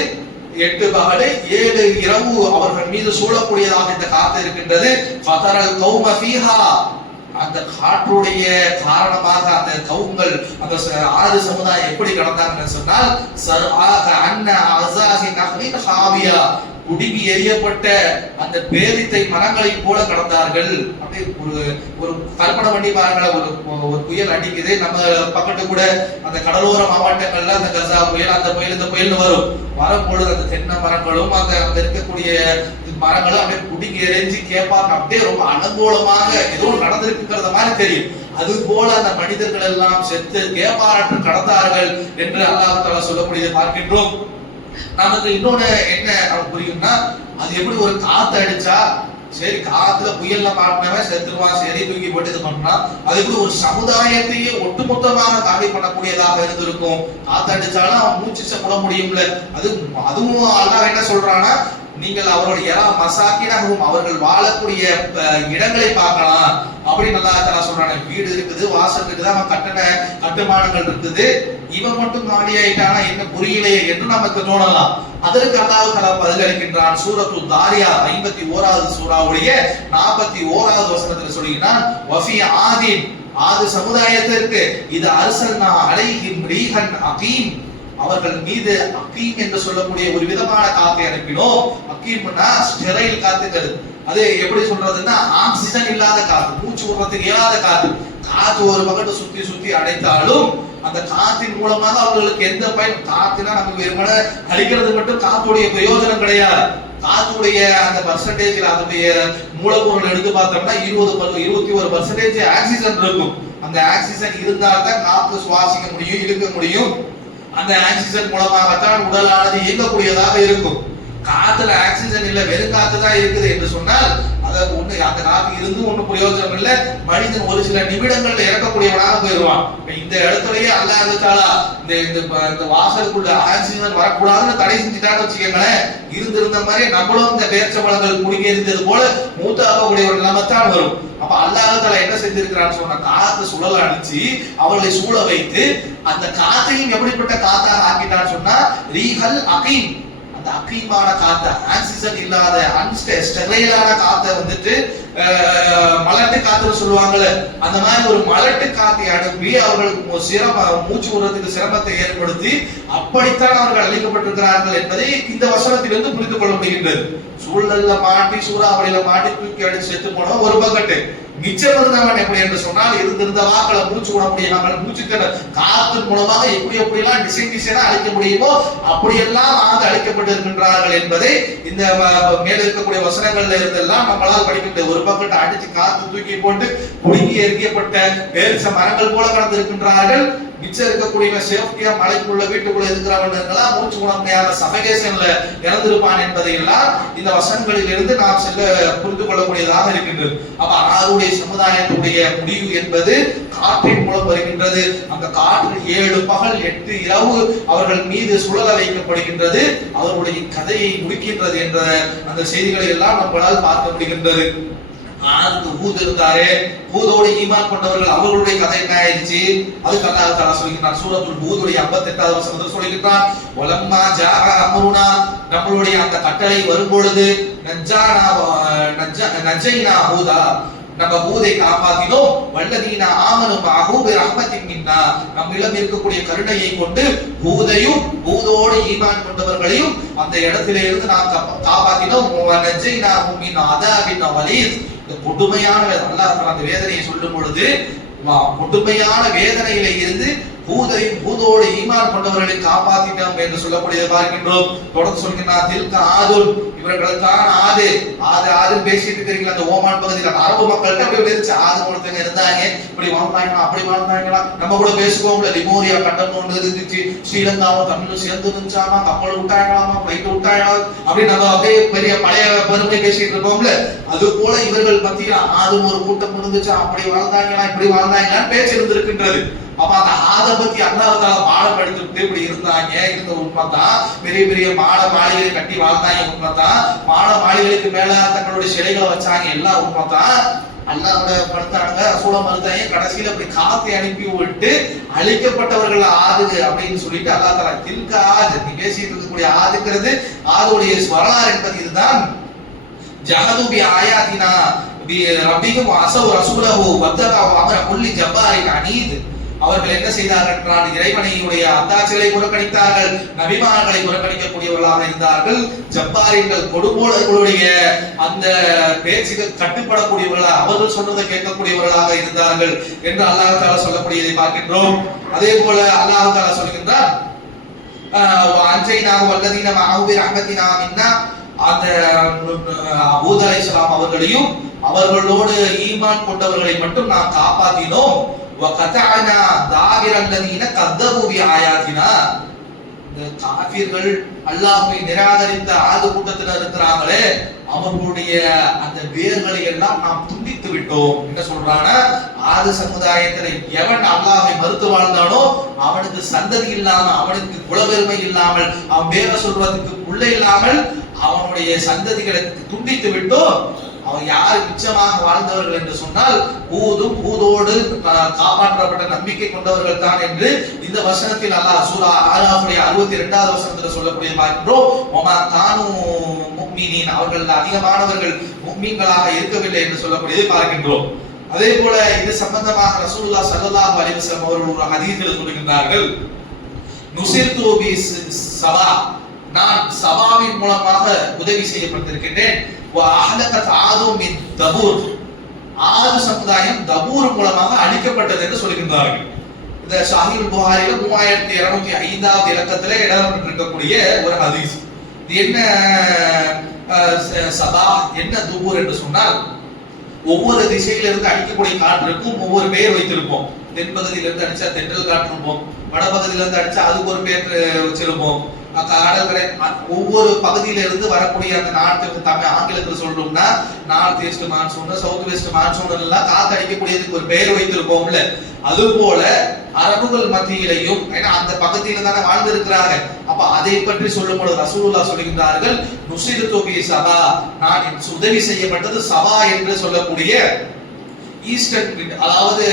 7 இரவு அவர்கள் மீது சூழக்கூடியதாக இந்த காத்து இருக்கின்றது. ஃபதரல் கௌம ஃபீஹா அந்த காற்றுடைய காரணமாக அந்த கவுங்கள், அந்த 6 சமுதாயம் எப்படி கடந்தாங்கன்னு சொன்னால் சர்ஆக அன்ன அஸாஹி நஹ்லின் ஹாவியா குடுங்கி எரியப்பட்ட அந்த பேரித்தை மரங்களை போல கடந்தார்கள். அப்படியே ஒரு கற்பனை பண்ணி பாருங்களேன். ஒரு புயல் அடிக்குது, நம்ம பக்கத்து கூட அந்த கடலோர மாவட்டங்கள்ல அந்த கசா புயல், அந்த புயல், இந்த புயல் வரும்பொழுது அந்த தென்னை மரங்களும் அந்த இருக்கக்கூடிய மரங்களும் அப்படியே குடுங்கி எரிஞ்சு கேட்பாங்க. அப்படியே ரொம்ப அனுகூலமாக ஏதோ நடந்திருக்குங்கிறத மாதிரி தெரியும். அது போல அந்த மனிதர்கள் எல்லாம் செத்து கேப்பாரற்று கடந்தார்கள் என்று அல்லாஹ் தஆலா சொல்லக்கூடியதை பார்க்கின்றோம். நமக்கு இன்னொன்னு என்ன நமக்கு புரியும்னா, அது எப்படி ஒரு காத்து அடிச்சா சரி காத்துல புயல்ல மாட்டினவன் செத்துருவான், சரி தூக்கி போட்டு இது பண்ணா, அது எப்படி ஒரு சமுதாயத்தையே ஒட்டுமொத்தமாக காலி பண்ணக்கூடியதாக இருந்திருக்கும். காத்து அடிச்சாலும் அவன் மூச்சு விட முடியும்ல. அதுவும் அல்லாஹ் என்ன சொல்றான்னா, நீங்கள் அவருடைய மசாக்கினகும் அவர்கள் வாழக்கூடிய இடங்களை பார்க்கலாம் அப்படின்னு அல்லாஹ் தஆலா சொல்றானே. வீடு இருக்குது, வாசல் இருக்குது, அவன் கட்டுமானங்கள் இருக்குது, இவன் மட்டும் காலி ஆயிட்டானா என்ன புரியலையே என்று நமக்கு தோணலாம். அதற்கு அல்லாஹ் தஆலா பதிலளிக்கின்றான். சூரத்துல் தாரியா 51வது சூராவுடைய 41வது வசனத்தில் சொல்கிறான், வஃபி ஆதின் ஆது சமுதாயத்திற்கு இது அர்சல்னா அலைஹிம் ரீஹன் அகீம் அவர்கள் மீது அகீம் என்று சொல்லக்கூடிய ஒரு விதமான காத்தை அனுப்பினோம். அகீம்னா ஸ்டெரைல் காத்துக்கள். அது எப்படி சொல்றதுன்னா ஆக்சிஜன் இல்லாத காத்து, மூச்சு விடுறதுக்கு இயலாத காத்து. காத்து ஒரு பக்கத்தை சுத்தி சுத்தி அடைத்தாலும் அந்த காத்தின் மூலமாக அவர்களுக்கு எந்த பயன். காத்துனா நமக்கு வெறுமனே அடிக்கிறது மட்டும் காத்துடைய பிரயோஜனம் கிடையாது. காத்துடைய அந்த பர்சன்டேஜ், அதனுடைய மூலப்பொருள் எடுத்து பார்த்தோம்னா 21% ஆக்சிஜன் இருக்கும். அந்த ஆக்சிஜன் இருந்தால்தான் காத்து சுவாசிக்க முடியும், இழுக்க முடியும். அந்த ஆக்சிஜன் மூலமாகத்தான் உடலானது இயங்கக்கூடியதாக இருக்கும். காத்துல ஆக்சிஜன் இல்ல, வெறும் காத்து தான் இருக்குது என்று சொன்னால் அதாவது ஒண்ணு அந்த காத்து இருந்தும் ஒண்ணு பிரயோஜனம் இல்ல. மனிதன் ஒரு சில நிமிடங்கள்ல இறக்கக்கூடியவனாக போயிடுவான். இந்த இடத்துலயே அல்லாஹ் தஆலா இந்த வாசலுக்குள்ள ஆக்சிஜன் வரக்கூடாதுன்னு தடை செஞ்சுட்டான்னு வச்சுக்கோங்களேன். இருந்த மாதிரி நம்மளும் இந்த பேர்ச்சம்பழங்கள் குடிக்க இருந்தது போல மூத்தாகக்கூடிய ஒரு நிலைமை தான் வரும். அப்ப அல்லாஹ் தஆலா என்ன செஞ்சிருக்கிறான்னு சொன்னா, காத்து சுழல அடிச்சு அவர்களை சூழ வைத்து அந்த காத்தையும் எப்படிப்பட்ட காத்தாக ஆக்கிட்டான்னு சொன்னா ரீஹல் அகீம், அந்த அகீமான காத்த, ஆக்சிஜன் இல்லாத அன்ஸ்டெரைலான காத்தை வந்துட்டு மலட்டு காத்துன்னு சொல்லுவாங்கல்ல, அந்த மாதிரி ஒரு மலட்டு காத்தை அனுப்பி அவர்களுக்கு மூச்சு விடுறதுக்கு சிரமத்தை ஏற்படுத்தி அப்படித்தான் அவர்கள் அழிக்கப்பட்டிருக்கிறார்கள் என்பதை இந்த வசனத்திலிருந்து புரிந்து கொள்ள முடிகின்றது. சூழல்ல மாட்டி சூறாவளியில மாட்டி தூக்கி அடிச்சு செத்து போனவன் ஒரு பக்கெட்டு, மிச்சம் இருந்தவன் எப்படி என்று சொன்னால் இருந்த வாக்களை மூச்சு விட முடியாமல் மூச்சு காத்து மூலமாக எப்படி எல்லாம் டிசைனா அழிக்க முடியுமோ அப்படியெல்லாம் ஆக அழிக்கப்பட்டிருக்கின்றார்கள் என்பதை இந்த மேல இருக்கக்கூடிய வசனங்கள்ல இருந்தெல்லாம் நம்மளால் படிக்க முடியாது. ஒரு பக்கத்தை அடிச்சு காத்து தூக்கி போட்டு குடுங்கி எரிக்கப்பட்ட பேரிச்ச மரங்கள் போல கடந்திருக்கின்றார்கள். மிச்சம் இருக்கக்கூடிய சேஃப்டியா மலைக்குள்ள வீட்டுக்குள்ள இருக்கிறவர்களெல்லாம் மூச்சு விட முடியாத சபகேஷன்ல இறந்திருப்பான் என்பதை எல்லாம் இந்த வசனங்களில் இருந்து நாம் புரிந்து கொள்ளக்கூடியதாக இருக்கின்றது. அப்ப ஆருடைய சமுதாயத்துடைய முடிவு என்பது காற்றின் மூலம் வருகின்றது. அந்த காற்று 7 பகல் 8 இரவு அவர்கள் மீது சுழல வைக்கப்படுகின்றது, அவர்களுடைய கதையை முடிக்கின்றது என்ற அந்த செய்திகளை எல்லாம் நம்மளால் பார்க்க முடிகின்றது. ஆதுக்கு ஹூத் இருந்தாரே, ஹூதோடு ஈமான் கொண்டவர்கள் அவர்களுடைய கதை என்ன ஆயிடுச்சு? அதுக்கு அல்லாஹ் தஆலா சொல்கிறான். சூரத்துல் ஹூதுடைய 58வது வசனத்தில் சொல்கிறான், வலம்மா ஜாஅ அம்ருனா நம்மளுடைய அந்த கட்டளை வரும் பொழுது நஜ்ஜைனா ஹூதா நம்ம ஹூதை காப்பாத்தினோம். வல்லதீன ஆமனு மஅஹு பிரஹ்மத்தின் மின்னா, நம்மிடம் இருக்கக்கூடிய கருணையை கொண்டு ஹூதையும் ஹூதோடு ஈமான் கொண்டவர்களையும் அந்த இடத்திலே இருந்து நாம் காப்பாத்தினோம். வனஜைனாஹும் மின் அதாபின் வலீத். இந்த கொடுமையான அல்லாஹ் தஆலா அந்த வேதனையை சொல்லும் பொழுது கொடுமையான வேதனையில இருந்து ஹூதையும் ஹூதோடு ஈமான் கொண்டவர்களை காப்பாத்திட்டோம் என்று சொல்லக்கூடியதை பார்க்கின்றோம். தொடர்ந்து சொல்கிறார், தில்க ஆதுல், இவர்களுக்கான ஆது பேசிட்டு இருக்கிறீங்களா அந்த ஓமான் பகுதியில் அரபு மக்கள்கிட்ட அப்படி இருந்துச்சு. ஆது ஒருத்தங்க இருந்தாங்க, இப்படி வாழ்ந்தாங்களா அப்படி வாழ்ந்தாங்களா. நம்ம கூட பேசுவோம்ல, லிமோரியா கட்டம் ஒன்று இருந்துச்சு, ஸ்ரீலங்காவும் தமிழும் சேர்ந்து இருந்துச்சாமா, கப்பல் விட்டாங்களாமா, பிளைட் விட்டாங்களா, அப்படி நம்ம அப்படியே பெரிய பழைய பெருமை பேசிட்டு இருப்போம்ல. அது போல இவர்கள் மத்தியில் ஆதும் ஒரு கூட்டம் இருந்துச்சு, அப்படி வாழ்ந்தாங்களா இப்படி வாழ்ந்தாங்களான்னு பேச்சு இருந்திருக்கின்றது. அப்ப அந்த ஆத பத்தி அல்லாஹ் தஆலா பாடம் எடுத்துட்டு இப்படி இருந்தாங்க, இருந்த உண்மைதான். பெரிய பெரிய மாளிகை கட்டி வாழ்ந்தாங்க உண்மைதான். மாளிகைகளுக்கு மேல தங்களுடைய சிலைகளை வச்சாங்க எல்லாம் உண்மைதான். அல்லாஹ்வோட படுத்தாங்க, ரசூல மறுத்தாங்க. கடைசியில அப்படி காத்தை அனுப்பி விட்டு அழிக்கப்பட்டவர்கள் ஆது அப்படின்னு சொல்லிட்டு அல்லாஹ் தஆலா தில்க ஆது, நீ பேசிட்டு இருக்கக்கூடிய ஆதுங்கிறது ஆதுடைய வரலாறு என்பது இதுதான். ஜஹது பி ஆயாத்தினா பி ரப்பிஹும் அஸவ் ரசூலஹு வத்தகவு அம்ர குல்லி ஜப்பாரின் அனீத். அவர்கள் என்ன செய்தார்கள் என்றால் இறைவனையுடைய அத்தாட்சிகளை புறக்கணித்தார்கள், நபிமார்களை புறக்கணிக்கக்கூடியவர்களாக இருந்தார்கள். ஜப்பாரிகள் கொடுங்கோலர்களுடைய அந்த பேச்சுக்கு கட்டுப்படக்கூடியவர்களாக, அவர்கள் சொன்னதை கேட்கக்கூடியவர்களாக இருந்தார்கள் என்று அல்லாஹ் தஆலா சொல்லக்கூடியதை பார்க்கின்றோம். அதே போல அல்லாஹ் தஆலா சொல்கின்றார், அன்ஜைனாஹு வல்லதீன மஅஹு பிரஹ்மத்தினா மின்னா, அந்த ஹூத் அலைஹிஸ்ஸலாம் அவர்களையும் அவர்களோடு ஈமான் கொண்டவர்களை மட்டும் நாம் காப்பாற்றினோம். வகதஅனா தாபிரல்லதீன கذبوا பிஆயாத்தினா. இந்த காஃபிர்கள் அல்லாஹ்வை நிராகரித்த ஆது கூட்டத்தினர் இருக்கிறாங்களே, அவர்களுடைய அந்த வேர்களை எல்லாம் நாம் துண்டித்து விட்டோம். என்ன சொல்றானா, ஆது சமுதாயத்திலே எவன் அல்லாஹ்வை மறுத்து வாழ்ந்தானோ அவனுக்கு சந்ததி இல்லாம, அவனுக்கு குலபெருமை இல்லாமல், அவன் வேற சொல்றதுக்கு புள்ள இல்லாமல் அவனுடைய சந்ததிகளை துண்டித்து விட்டோம். அவன் யார் மிச்சமாக வாழ்ந்தவர்கள் என்று சொன்னால் ஹூதும் ஹூதோடு காப்பாற்றப்பட்ட நம்பிக்கை கொண்டவர்கள் தான் என்று இந்த வசனத்தில் அல்லாஹ் சூரா ஆராஃபுடைய 62வது வசனத்தில் சொல்லக்கூடிய பார்க்கிறோம். வமா கானூ முஃமினீன், அவர்கள் அதிகமானவர்கள் முஃமின்களாக இருக்கவில்லை என்று சொல்லக்கூடியதை பார்க்கின்றோம். அதே போல இது சம்பந்தமாக ரசூலுல்லாஹ் ஸல்லல்லாஹு அலைஹி வஸல்லம் அவர்கள் ஒரு ஹதீஸில் சொல்கின்றார்கள், நுஸிர்து பி சபா, நான் சபாவின் மூலமாக உதவி செய்யப்பட்டிருக்கின்றேன். ஆது சமுதாயம் தபூர் மூலமாக அழிக்கப்பட்டது என்று சொல்கின்றார்கள். இந்த ஸஹீஹ் புகாரில 3205வது இலக்கத்திலே இடம்பெற்றிருக்கக்கூடிய ஒரு ஹதீஸ். இது என்ன சபா என்ன தபூர் என்று சொன்னால், ஒவ்வொரு திசையிலிருந்து அடிக்கக்கூடிய காற்றுக்கும் ஒவ்வொரு பெயர் வைத்திருப்போம். தென்பகுதியிலிருந்து அடிச்சா தென்றல் காற்று இருப்போம், வடபகுதியிலிருந்து அடிச்சா அதுக்கு ஒரு பேர் வச்சிருப்போம். கடற்கரை ஒவ்வொரு பகுதியில இருந்து வரக்கூடிய அந்த நாட்டுக்கு தமிழ் ஆங்கிலத்தில் சொல்றோம்னா north east monsoon, south west monsoon எல்லாம் காத்து அடிக்கக்கூடியதுக்கு ஒரு பெயர் வைத்திருப்போம்ல. அது போல அரபுகள் மத்தியிலையும், ஏன்னா அந்த பகுதியில தானே வாழ்ந்து இருக்கிறாங்க. அப்ப அதை பற்றி சொல்லும் பொழுது ரசூலுல்லாஹ் சொல்கின்றார்கள், நுஸிர்து பி சபா, நான் உதவி செய்யப்பட்டது சபா என்று சொல்லக்கூடிய ஈஸ்டர்ன் விண்ட், அதாவது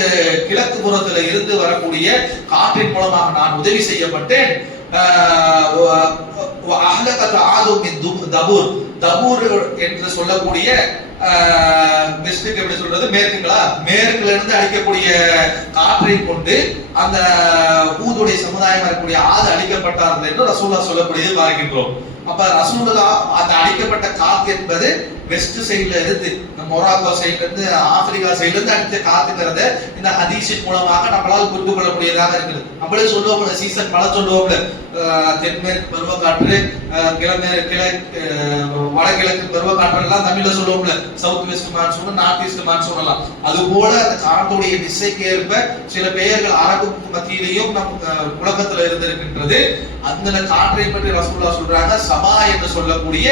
கிழக்கு புறத்துல இருந்து வரக்கூடிய காற்றின் மூலமாக நான் உதவி செய்யப்பட்டேன். தபூர் என்று சொல்லக்கூடிய வெஸ்ட்டுக்கு எப்படி சொல்றது, மேற்குங்களா, மேற்குல இருந்து அடிக்கக்கூடிய காற்றை கொண்டு அந்த ஹூதுடைய சமுதாயம் வரக்கூடிய ஆது அழிக்கப்பட்டார்கள் என்று ரசூலுல்லாஹ் சொல்லக்கூடியதை பார்க்கின்றோம். அப்ப ரசூலுல்லாஹ் அந்த அழிக்கப்பட்ட காத்து என்பது வெஸ்ட் சைடுல இருந்து, மொராக்கோ சைடுல இருந்து, ஆப்பிரிக்கா சைடுல இருந்து அடித்த காத்துங்கிறத இந்த ஹதீஸின் மூலமாக நம்மளால் புரிந்து கொள்ளக்கூடியதாக இருக்குது. நம்மளே சொல்லுவோம்ல, சீசன் மழை சொல்லுவோம்ல, தென்மேற்கு பருவக்காற்று, வடகிழக்கு பருவக்காற்று எல்லாம் தமிழ்ல சொல்லுவோம்ல, south west monsoon, north east monsoon எல்லாம். அது போல அந்த காற்றுடைய திசைக்கு ஏற்ப சில பெயர்கள் அரபு மத்தியிலையும் நம் உலகத்துல இருந்திருக்கின்றது. அந்த காற்றை பற்றி ரசூலுல்லாஹ் சொல்றாங்க, சபா என்று சொல்லக்கூடிய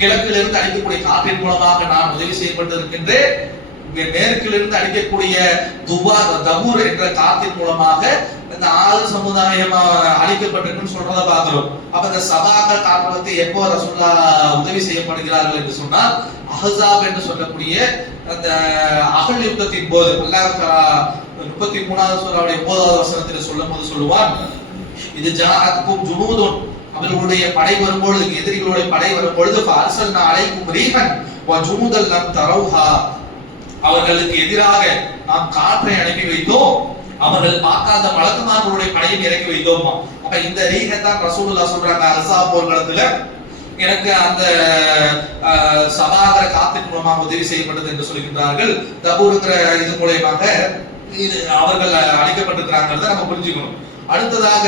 கிழக்கிலிருந்து அடிக்கக்கூடிய காற்றின் மூலமாக நான் உதவி செய்யப்பட்டிருக்கின்றேன். மேற்கிலிருந்து அடிக்கக்கூடிய தபூர் என்ற காற்றின் மூலமாக இந்த ஆறு சமுதாயம் அழிக்கப்பட்டிருக்குன்னு சொல்றத பார்க்கிறோம். அப்ப இந்த சபாக்கள் காரணத்தை எப்போ ரசூலுல்லாஹ் உதவி செய்யப்படுகிறார்கள் என்று சொன்னால், அஹ்ஸாப் என்று சொல்லக்கூடிய அந்த அகல் யுத்தத்தின் போது அல்லாஹ் 33வது சூராவுடைய 9வது வசனத்தில் சொல்லும்போது சொல்லுவான், இது ஜாஅத்கும் ஜுனூதுன், அவர்களுடைய படை வரும்பொழுது, எதிரிகளுடைய படை வரும்பொழுது, ஃபஅர்ஸல்னா அலைக்கும் ரீஹன் வ ஜுனூதல் லம் தரவுஹா, அவர்களுக்கு எதிராக நாம் காற்றை அனுப்பி வைத்தோம், அவர்கள் பார்க்காத மலக்குமார்களுடைய படையை இறக்கி வைத்தோமா. அப்ப இந்த ரீகை தான் ரசூலுல்லாஹ் சொல்றாங்க, அல்சா போர்க்களத்துல எனக்கு அந்த சபாகர காத்தின் மூலமாக உதவி செய்யப்பட்டது என்று சொல்கின்றார்கள். தபூருங்கிற இது மூலமாக இது அவர்கள் அழைக்கப்பட்டிருக்கிறாங்கிறத நம்ம புரிஞ்சுக்கணும். அடுத்ததாக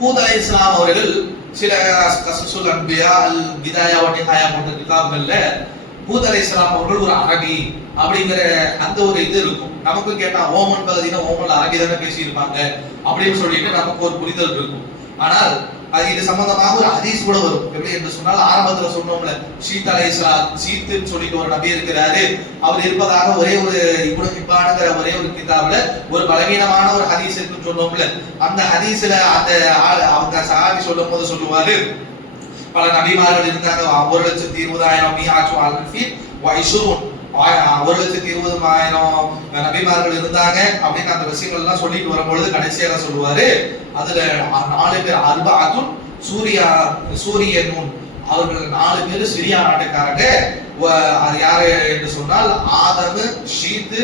ஹூத் அலைஹிஸ்ஸலாம் அவர்கள் சில கஸஸுல் அன்பியா அல் பிதாயா வ நிஹாயா போன்ற கிதாபுகள்ல ஹூத் அலைஹிஸ்ஸலாம் அவர்கள் ஒரு அரபி அப்படிங்கிற அந்த ஒரு இது இருக்கும். நமக்கு கேட்டா ஓமன் பகுதியில ஓமன்ல அரபி தானே பேசியிருப்பாங்க அப்படின்னு சொல்லிட்டு நமக்கு ஒரு புரிதல் இருக்கும். ஆனால் அது இது சம்பந்தமாக ஒரு ஹதீஸ் கூட வரும். எப்படி என்று சொன்னால், ஆரம்பத்துல சொன்னோம்ல, ஷீத் அலைஹிஸ்ஸலாம் ஷீத்னு சொல்லிட்டு ஒரு நபி இருக்கிறாரு, அவர் இருப்பதாக ஒரே ஒரு இப்னு ஹிப்பான்ங்கிற ஒரே ஒரு கிதாபுல ஒரு பலவீனமான ஒரு ஹதீஸ் இருக்குன்னு சொன்னோம்ல. அந்த ஹதீஸ்ல அந்த அவங்க சஹாபி சொல்லும் போது சொல்லுவாரு, பல நபிமார்கள் இருந்தாங்க, 1,20,000 மீஆத்து அல்ஃபி வ 1,20,000 நபிமார்கள் இருந்தாங்க அப்படின்னு அந்த விஷயங்கள் எல்லாம் சொல்லிட்டு வரும்பொழுது கடைசியாக சொல்லுவாரு, அதுல 4 பேர் அர்பஅத்துன் சூரியனுன், அவர்கள் 4 பேர் சிரியா நாட்டுக்காரங்க. அது யாரு என்று சொன்னால், ஆதமு, ஷீத்,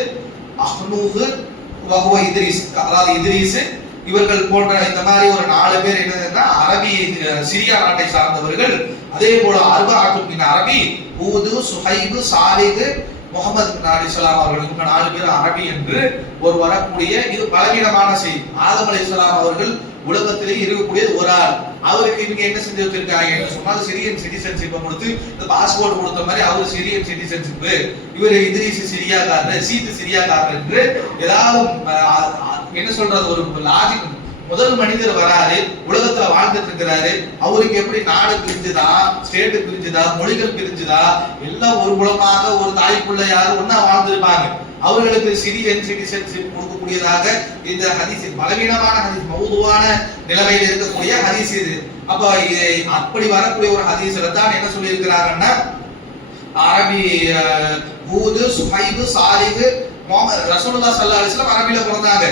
அஹ்னூஹ், வஹுவ இத்ரீஸ், அதாவது இத்ரீஸ், இவர்கள் போன்ற இந்த மாதிரி ஒரு 4 பேர் என்னதுன்னா அரபி சிரியா நாட்டை சார்ந்தவர்கள். அதே போல அர்பஅத்துன் அரபி, ஹூது, சுஹைபு, சாலிஹ், முகமது பின் அலைஹிஸ்ஸலாம் அவர்கள், இவங்க 4 பேர் அரபி என்று ஒரு வரக்கூடிய இது பலவீனமான செய்தி. ஆதம் அலைஹிஸ்ஸலாம் அவர்கள் உலகத்திலே இருக்கக்கூடிய ஒரு ஆள். அவருக்கு இவங்க என்ன செஞ்சு வச்சிருக்காங்க என்று சொன்னால், சிரியன் சிட்டிசன்ஷிப்பை கொடுத்து இந்த பாஸ்போர்ட் கொடுத்த மாதிரி அவர் சிரியன் சிட்டிசன்ஷிப், இவர் இத்ரீஸ் சிரியாக்காரர், சீத்து சிரியாக்காரர் என்று ஏதாவது என்ன சொல்றது ஒரு லாஜிக். முதல் மனிதர் வராரு, உலகத்துல வாழ்ந்துட்டு இருக்கிறாரு, அவருக்கு எப்படி நாடு பிரிஞ்சுதா, ஸ்டேட் பிரிஞ்சுதா, மொழிகள் பிரிஞ்சுதா, எல்லாம் ஒரு குலமாக ஒரு தாய்க்குள்ள யாரும் ஒன்னா வாழ்ந்திருப்பாங்க. அவர்களுக்கு சிரியன் சிட்டிசன்ஷிப் கொடுக்கக்கூடியதாக இந்த ஹதீஸ் பலவீனமான ஹதீஸ், மௌதுவான நிலைமையில் இருக்கக்கூடிய ஹதீஸ் இது. அப்ப அப்படி வரக்கூடிய ஒரு ஹதீஸ்ல தான் என்ன சொல்லி இருக்கிறாங்கன்னா, அரபி ஹூது, சுஹைபு, சாலிஹ், ரசூலுல்லாஹ் ஸல்லல்லாஹு அலைஹி வஸல்லம் அரபியில பிறந்தாங்க.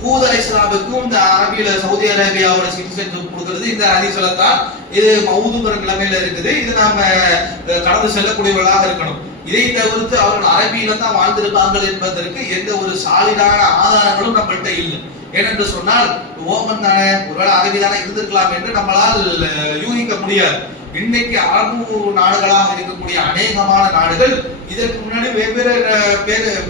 ஹூத் அலைஹிஸ்ஸலாமுக்கும் இந்த அரபியில சவுதி அரேபியாவோட சிட்டிசன்ஷிப் கொடுக்கிறது இந்த ஹதீஸ்ல தான். இது மௌதுங்கிற நிலைமையில இருக்குது. இது நாம கடந்து செல்லக்கூடியவர்களாக இருக்கணும். இதை தவிர்த்து அவர்கள் அரபியில தான் வாழ்ந்திருப்பார்கள் என்பதற்கு எந்த ஒரு சாலிடான ஆதாரங்களும் நம்மள்கிட்ட இல்லை. ஏனென்று சொன்னால், ஓமன் தானே, ஒருவேளை அரபி தானே இருந்திருக்கலாம் என்று நம்மளால் யூகிக்க முடியாது. இன்னைக்கு அரபு நாடுகளாக இருக்கக்கூடிய அநேகமான நாடுகள் இதற்கு முன்னாடி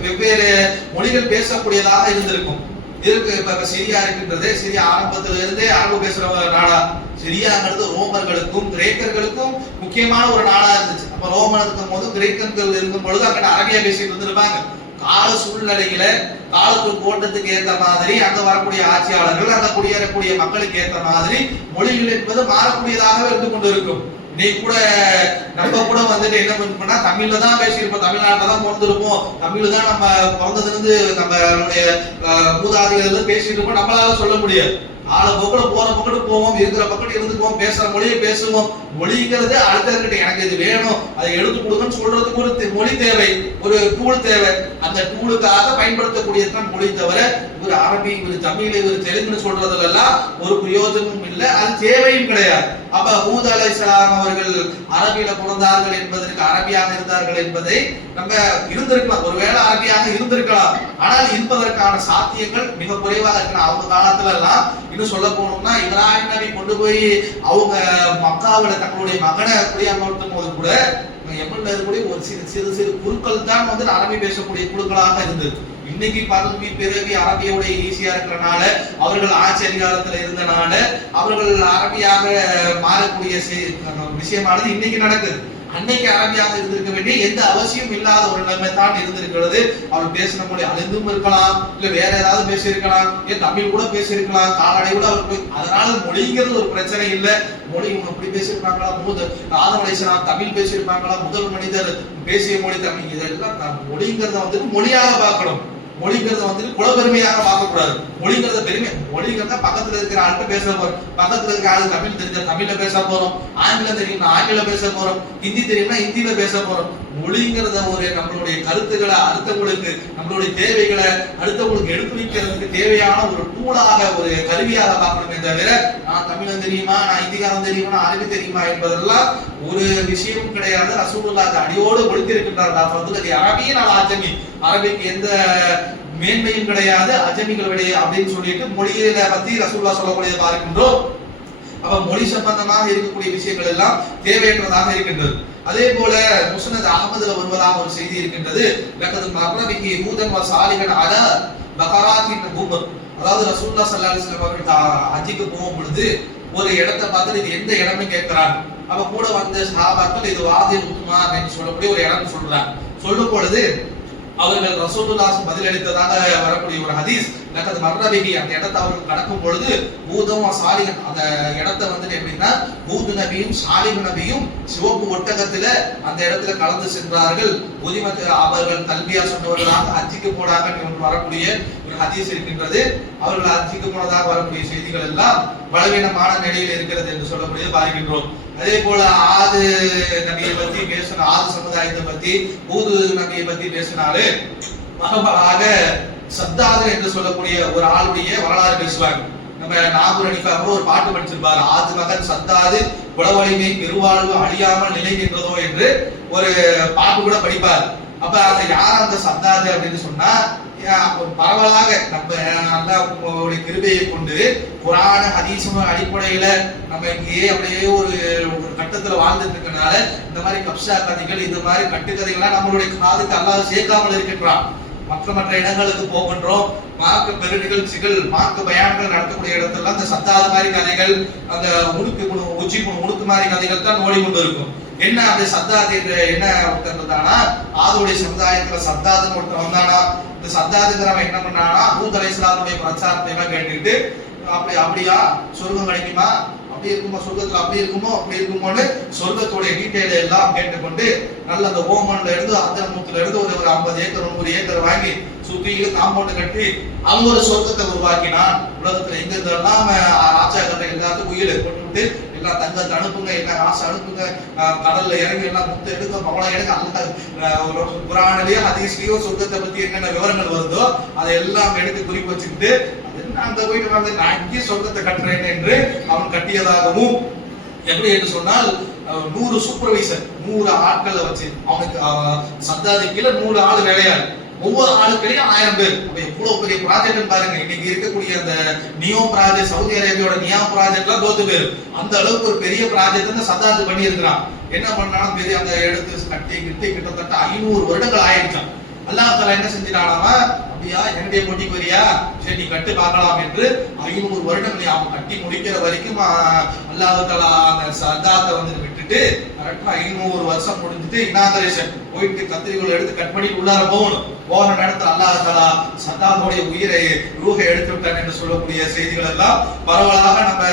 வெவ்வேறு மொழிகள் பேசக்கூடியதாக இருந்திருக்கும். இதற்கு இப்ப சிரியா இருக்கின்றது, சிரியா ஆரம்பத்துல இருந்தே அரபு பேசுற நாடா. சிரியாங்கிறது ரோமர்களுக்கும் கிரேக்கர்களுக்கும் முக்கியமான ஒரு நாடா இருந்துச்சு. அப்ப ரோமன் இருக்கும் போது கிரேக்கர்கள் இருக்கும் பொழுது அங்கிட்ட அரபியா பேசிட்டு வந்துருப்பாங்க. கால சூழ்நிலையில காலத்துக்கு ஓட்டத்துக்கு ஏற்ற மாதிரி அங்க வரக்கூடிய ஆட்சியாளர்கள், அங்க குடியேறக்கூடிய மக்களுக்கு ஏற்ற மாதிரி மொழிகள் என்பது மாறக்கூடியதாக இருந்து கொண்டு இருக்கும். இன்னைக்கு கூட நம்ம கூட வந்துட்டு என்ன பண்ணா, தமிழ்ல தான் பேசியிருப்போம், தமிழ்நாட்டில் தான் பிறந்திருப்போம், தமிழ் தான் நம்ம பிறந்ததுல இருந்து நம்மளுடைய மூதாதிகள் பேசிட்டு இருப்போம். நம்மளால சொல்ல முடியாது. ஆள போக்குல போற பக்கத்து போவோம், இருக்கிற பக்கத்து இருந்துக்குவோம், பேசுற மொழியை பேசுவோம். மொழிங்கிறது அடுத்தவர்கிட்ட எனக்கு இது வேணும், அதை எடுத்து கொடுங்கன்னு சொல்றதுக்கு ஒரு மொழி தேவை, ஒரு டூல் தேவை. அந்த டூலுக்காக பயன்படுத்தக்கூடியதான் மொழி தவிர இவர் அரபி, இவர் தமிழ், இவர் தெலுங்குன்னு சொல்றதுல எல்லாம் ஒரு பிரயோஜனமும் இல்லை, அது தேவையும் கிடையாது. அப்ப ஹூத் அலைஹிஸ்ஸலாம் அவர்கள் அரபியில பிறந்தார்கள் என்பதற்கு, அரபியாக இருந்தார்கள் என்பதை நம்ம இருந்திருக்கலாம், ஒருவேளை அரபியாக இருந்திருக்கலாம். ஆனால் இருப்பதற்கான சாத்தியங்கள் மிக குறைவாக இருக்கலாம். அவங்க காலத்துல எல்லாம் இன்னும் சொல்ல போனோம்னா, இப்ராஹிம் நபி கொண்டு போய் அவங்க மக்காவில தங்களுடைய மகனை குடியமர்த்தும் போது கூட எமன்ல இருக்கக்கூடிய ஒரு சிறு சிறு குழுக்கள் தான் வந்து அரபி பேசக்கூடிய குழுக்களாக இருந்தது. இன்னைக்கு பரவி பிறவி அரபியோட ஈஸியா இருக்கிறனால, அவர்கள் ஆட்சி அதிகாரத்துல இருந்தனால அவர்கள் அரபியாக மாறக்கூடிய விஷயமானது இன்னைக்கு நடக்குது. அன்னைக்கு அரபியாக இருந்திருக்க வேண்டிய எந்த அவசியம் இல்லாத ஒரு நிலைமை தான் இருந்திருக்கிறது. அவள் பேசின மொழி அழிந்தும் இருக்கலாம், இல்ல வேற ஏதாவது பேசியிருக்கலாம், ஏன் தமிழ் கூட பேசியிருக்கலாம், காலடை கூட அவர். அதனால மொழிங்கிறது ஒரு பிரச்சனை இல்லை. மொழி அப்படி பேசியிருப்பாங்களா, ஆதம் அலைஹிஸ்ஸலாம் தமிழ் பேசியிருப்பாங்களா, முதல் மனிதர் பேசிய மொழி தமிழ், இதெல்லாம் மொழிங்கிறத வந்துட்டு மொழியாக பார்க்கணும். மொழிங்கிறத வந்துட்டு குலப்பெருமையாக பார்க்க கூடாது. மொழிங்கிறத பெருமை, மொழிங்கிறத பக்கத்துல இருக்கிற ஆள்கிட்ட பேச போறோம், பக்கத்துல இருக்கிற ஆளு தமிழ் தெரிஞ்சா தமிழ்ல பேச போறோம், ஆங்கிலம் தெரியும்னா ஆங்கிலம் பேச போறோம், ஹிந்தி தெரியும்னா ஹிந்தியில பேச போறோம். மொழிங்கிறத ஒரு நம்மளுடைய கருத்துக்களை அடுத்தவங்களுக்கு, நம்மளுடைய தேவைகளை அடுத்தவங்களுக்கு எடுத்து வைக்கிறதுக்கு தேவையான ஒரு டூலாக, ஒரு கருவியாக பார்க்கணுமே தவிர நான் தமிழன் தெரியுமா, நான் இந்திகாரம் தெரியுமா, நான் அரபி தெரியுமா என்பதெல்லாம் ஒரு விஷயமும் கிடையாது. ரசூலுல்லாஹ் அடியோடு ஒழித்திருக்கின்றார். அரபியும் நான் அஜமி, அரபிக்கு எந்த மேன்மையும் கிடையாது, அஜமிகளுடைய அப்படின்னு சொல்லிட்டு மொழியில பத்தி ரசூலுல்லாஹ் சொல்லக்கூடியதை பார்க்கின்றோம். அப்ப மொழி சம்பந்தமாக இருக்கக்கூடிய விஷயங்கள் எல்லாம் தேவையற்றதாக இருக்கின்றது. அதே போல முஸ்னத் அஹ்மதுல வருவதாக ஒரு செய்தி இருக்கின்றது. லக்கத் மர்ரபிஹி ஹூதன் வ சாலிஹன் அலா பகராத்தின் ஹுபர். அதாவது ரசூலுல்லாஹ் ஸல்லல்லாஹு அலைஹி வஸல்லம் அவர்கள் ஹஜ்ஜுக்கு போகும் பொழுது ஒரு இடத்தை பார்த்து இது எந்த இடம்னு கேட்கிறாங்க. அப்ப கூட வந்த சஹாபாக்கள் இது வாதில் உத்மான் என்று சொல்லக்கூடிய ஒரு இடம் சொல்றாங்க. சொல்லும் பொழுது அவர்கள் ரசூலுல்லாஹ் பதிலளித்ததாக வரக்கூடிய ஒரு ஹதீஸ், லக்கத் மர்ரபிஹி, அந்த இடத்தை அவர்கள் கடக்கும் பொழுது ஹூதும் சாலிஹன், அந்த இடத்தை வந்து எப்படின்னா ஹூது நபியும் சாலிஹ் நபியும் சிவப்பு ஒட்டகத்துல அந்த இடத்துல கலந்து சென்றார்கள். உதிமத்து அவர்கள் தல்பியா சொன்னவர்களாக ஹஜ்ஜுக்கு போனாங்க வரக்கூடிய ஒரு ஹதீஸ் இருக்கின்றது. அவர்கள் ஹஜ்ஜுக்கு போனதாக வரக்கூடிய செய்திகள் எல்லாம் பலவீனமான நிலையில் இருக்கிறது என்று சொல்லக்கூடிய பார்க்கின்றோம். அதே போல ஆது நபியை பத்தி பேசின, ஆது சமுதாயத்தை பத்தி, ஹூது நபியை பத்தி பேசினாலே மகபலாக சத்தாது என்று சொல்லக்கூடிய ஒரு ஆளுடைய வரலாறு பேசுவாங்க. நம்ம நாகூர் அனிஃபா ஒரு பாட்டு படிச்சிருப்பாரு, ஆது மகன் சத்தாது குலவலிமை பெருவாழ்வு அழியாமல் நிலை நின்றதோ என்று ஒரு பாட்டு கூட படிப்பார். அப்ப அந்த யார் அந்த சத்தாது அப்படின்னு சொன்னா, பரவலாக நம்ம அல்லாஹ்வுடைய கிருபையை கொண்டு குர்ஆன் ஹதீஸும் அடிப்படையில நம்ம இங்கேயே அப்படியே ஒரு கட்டத்துல வாழ்ந்துட்டு இருக்கனால இந்த மாதிரி கப்ஷா கதைகள், இந்த மாதிரி கட்டுக்கதைகள்லாம் நம்மளுடைய காதுக்கு அல்லாஹ் சேர்க்காமல் இருக்கின்றான். மற்ற இடங்களுக்கு போகின்றோம், மார்க்க பெரு நிகழ்ச்சிகள், மார்க்க பயான்கள் நடத்தக்கூடிய இடத்துல அந்த சத்தாது மாதிரி கதைகள், அந்த உச்சி உணுக்கு மாதிரி கதைகள் தான் ஓடிக்கொண்டு இருக்கும். என்ன அந்த சத்தாது என்ற என்ன ஒருத்தர் இருந்தானா, ஆதுடைய சமுதாயத்துல சத்தாதுன்னு ஒருத்தர் வந்தானா. இந்த சத்தாதுங்கிறவன் என்ன பண்ணானா, ஹூத் அலைஹிஸ்ஸலாமுடைய பிரச்சாரத்தை எல்லாம் கேட்டுக்கிட்டு அப்படியா சொர்க்கம் கிடைக்குமா, அப்படி இருக்குமோ, சொர்க்கத்துல அப்படி இருக்குமோ அப்படி இருக்குமோன்னு சொர்க்கத்துடைய டீட்டெயில் எல்லாம் கேட்டுக்கொண்டு நல்ல அந்த ஓமன்ல இருந்து அத்தனமுத்துல இருந்து ஒரு 50 ஏக்கர் 100 ஏக்கர் வாங்கி சுத்தியில காம்பவுண்ட் கட்டி அவங்க ஒரு சொர்க்கத்தை உருவாக்கினான். உலகத்துல எங்க இருந்தெல்லாம் ராஜாக்கள் எல்லாத்துக்கும் உயிரை கொண்டு விட்டு எல்லாம் தங்கத்தை அனுப்புங்க, எல்லாம் காசு அனுப்புங்க, கடல்ல இறங்கி எல்லாம் முத்து எடுக்க பவளம் எடுக்க, அல்ல குர்ஆன்லயோ ஹதீஸ்லயோ சொர்க்கத்தை பத்தி என்னென்ன விவரங்கள் வருதோ அதை எல்லாம் எடுத்து குறிப்பு வச்சுக்கிட்டு அந்த போயிட்டு வந்து நான் இங்கே சொர்க்கத்தை கட்டுறேன் என்று அவன் கட்டியதாகவும், எப்படி என்று சொன்னால் 100 சூப்பர்வைசர் 100 ஆட்களை வச்சு அவனுக்கு சத்தாது கீழே 100 ஆள் வேலையாள், ஒவ்வொரு ஆளுக்களையும் 1000 பேர். அப்ப எவ்வளவு பெரிய ப்ராஜெக்ட் பாருங்க. இன்னைக்கு இருக்கக்கூடிய அந்த நியோ ப்ராஜெக்ட், சவுதி அரேபியாவோட நியோ ப்ராஜெக்ட் எல்லாம் தோத்து பேரு. அந்த அளவுக்கு ஒரு பெரிய ப்ராஜெக்ட் வந்து சத்தாது பண்ணி இருக்கிறான். என்ன பண்ணாலும் பெரிய அந்த எடுத்து கட்டி கிட்டத்தட்ட 500 வருடங்கள் ஆயிடுச்சான். அல்லாஹ் தஆலா என்ன செஞ்சிட்டானாமா, அப்படியா என்னுடைய போட்டிக்கு வரியா, சரி நீ கட்டு பார்க்கலாம் என்று 500 வருடங்கள் அவன் கட்டி முடிக்கிற வரைக்கும் அல்லாஹ் தஆலா அந்த சத்தாத்தை வந்து விட்டுட்டு கரெக்டா 500 வருஷம் முடிஞ்சிட்டு இனாகரேஷன் போயிட்டு கத்திரிக்கோல் எடுத்து கட் பண்ணி உள்ளார போகணும். போன நேரத்தில் அல்லாஹ் தஆலா சத்தாத்துடைய உயிரை ரூஹை எடுத்து விட்டான் என்று சொல்லக்கூடிய செய்திகள் எல்லாம் பரவலாக நம்ம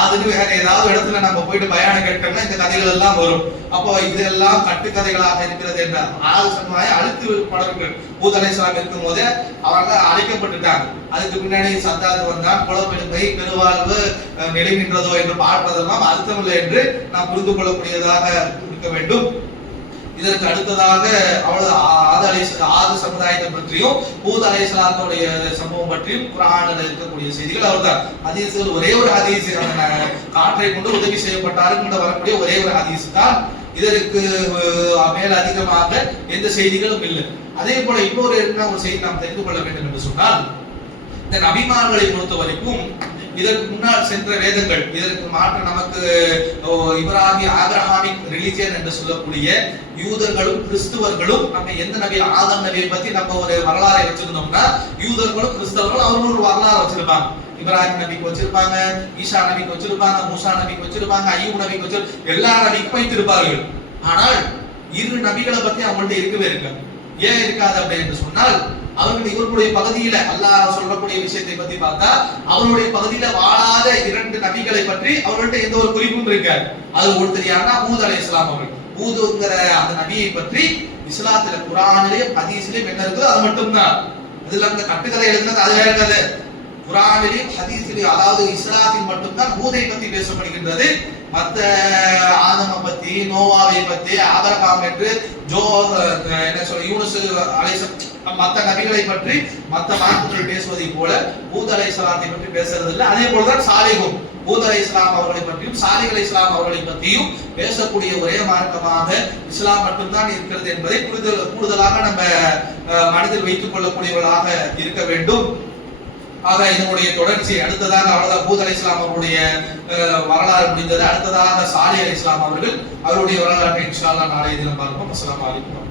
அதுக்கு வேற ஏதாவது இடத்துல நம்ம போயிட்டு பயானம் கேட்டோம்னா இந்த கதைகள் எல்லாம் வரும். அப்போ இதெல்லாம் கட்டுக்கதைகளாக இருக்கிறது என்ற ஆள் சமுதாயம் அழுத்து படங்கள் ஹூத் அலைஹிஸ்ஸலாம் இருக்கும் போதே அவர்கள் அழைக்கப்பட்டுட்டாங்க. அதுக்கு பின்னாடி சத்தாது வந்தான், குலப்பெருமை பெருவாழ்வு நிலை நின்றதோ என்று பார்ப்பதெல்லாம் அர்த்தமில்லை என்று நாம் புரிந்து கொள்ளக்கூடியதாக இருக்க வேண்டும். இதற்கு அடுத்ததாக ஆது சமுதாயத்தை பற்றியும் ஹூத் அலைஹிஸ்ஸலாத்துடைய சம்பவம் பற்றியும் குர்ஆனில் இருக்கக்கூடிய செய்திகள் அவர்தான். ஹதீஸ்கள் ஒரே ஒரு ஹதீஸ், காற்றை கொண்டு உதவி செய்யப்பட்டார்கள் என்று வரக்கூடிய ஒரே ஒரு ஹதீஸ் தான். இதற்கு மேல் அதிகமாக எந்த செய்திகளும் இல்லை. அதே போல இன்னொரு ஒரு செய்தி நாம் தெரிந்து கொள்ள வேண்டும் என்று சொன்னால், இந்த நபிமார்களை பொறுத்த வரைக்கும் இதற்கு முன்னால் சென்ற வேதங்கள், இதற்கு மாற்ற நமக்கு இப்ராஹிம் ஆபிரஹாமிக் ரிலிஜியன் என்று சொல்லக்கூடிய யூதர்களும் கிறிஸ்துவர்களும் நம்ம எந்த நபி ஆதம் நபியை பத்தி நம்ம ஒரு வரலாறை வச்சிருந்தோம்னா, யூதர்களும் கிறிஸ்தவர்களும் அவர்களும் ஒரு வரலாறு வச்சிருப்பாங்க. இப்ராஹிம் நபிக்கு வச்சிருப்பாங்க, ஈசா நபிக்கு வச்சிருப்பாங்க, மூசா நபிக்கு வச்சிருப்பாங்க, ஐயூப் நபிக்கு வச்சிருப்பாங்க, எல்லா நபிக்கும் வைத்திருப்பார்கள். ஆனால் 2 நபிகளை பத்தி அவங்கள்ட்ட இருக்கவே இருக்காது. ஏன் இருக்காது அப்படின்னு சொன்னால், அவர்கள் இவர்களுடைய பகுதியில அல்லாஹ் சொல்லக்கூடிய விஷயத்தை பத்தி பார்த்தா அவருடைய பகுதியில வாழாத 2 நபிகளை பற்றி அவர்கள்ட்ட எந்த ஒரு குறிப்பும் இருக்காது. அது ஒருத்தர் யாருன்னா ஹூத் அலைஹிஸ்ஸலாம் அவர்கள். ஹூதுங்கிற அந்த நபியை பற்றி இஸ்லாத்துல குர்ஆனிலே ஹதீஸ்லயே என்ன இருக்குதோ அது மட்டும்தான். அதுல அந்த கட்டுக்கதை எழுதுனது அது வேற கதை. குர்ஆனிலும் ஹதீஸிலும், அதாவது இஸ்லாத்தில் மட்டும்தான் ஹூதை பத்தி பேசப்படுகின்றது. மற்ற ஆதம பத்தி, நோவாவை பத்தி, ஆபிரகாம் என்று யூனுஸ் அலைஹிஸ்ஸலாம் மற்ற நபிகளை பற்றி மற்ற மார்க்கங்கள் பேசுவதை போல ஹூத் அலைஹிஸ்ஸலாத்தை பற்றி பேசுறது இல்லை. அதே போலதான் சாலிஹும் ஹூத் அலைஹிஸ்ஸலாம் அவர்களை பற்றியும் சாலிஹ் அலைஹிஸ்ஸலாம் அவர்களை பற்றியும் பேசக்கூடிய ஒரே மார்க்கமாக இஸ்லாம் மட்டும்தான் இருக்கிறது என்பதை கூடுதலாக நம்ம மனதில் வைத்துக் கொள்ளக்கூடியவர்களாக இருக்க வேண்டும். ஆக இதனுடைய தொடர்ச்சி அடுத்ததாக அவ்வளவுதான் ஹூத் அலைஹிஸ்ஸலாம் அவருடைய வரலாறு முடிந்தது. அடுத்ததாக சாலிஹ் அலைஹிஸ்ஸலாம் அவர்கள் அவருடைய வரலாற்றை இன்ஷா அல்லாஹ் நாளைய தினம் பார்ப்போம். அஸ்ஸலாமு அலைக்கும்.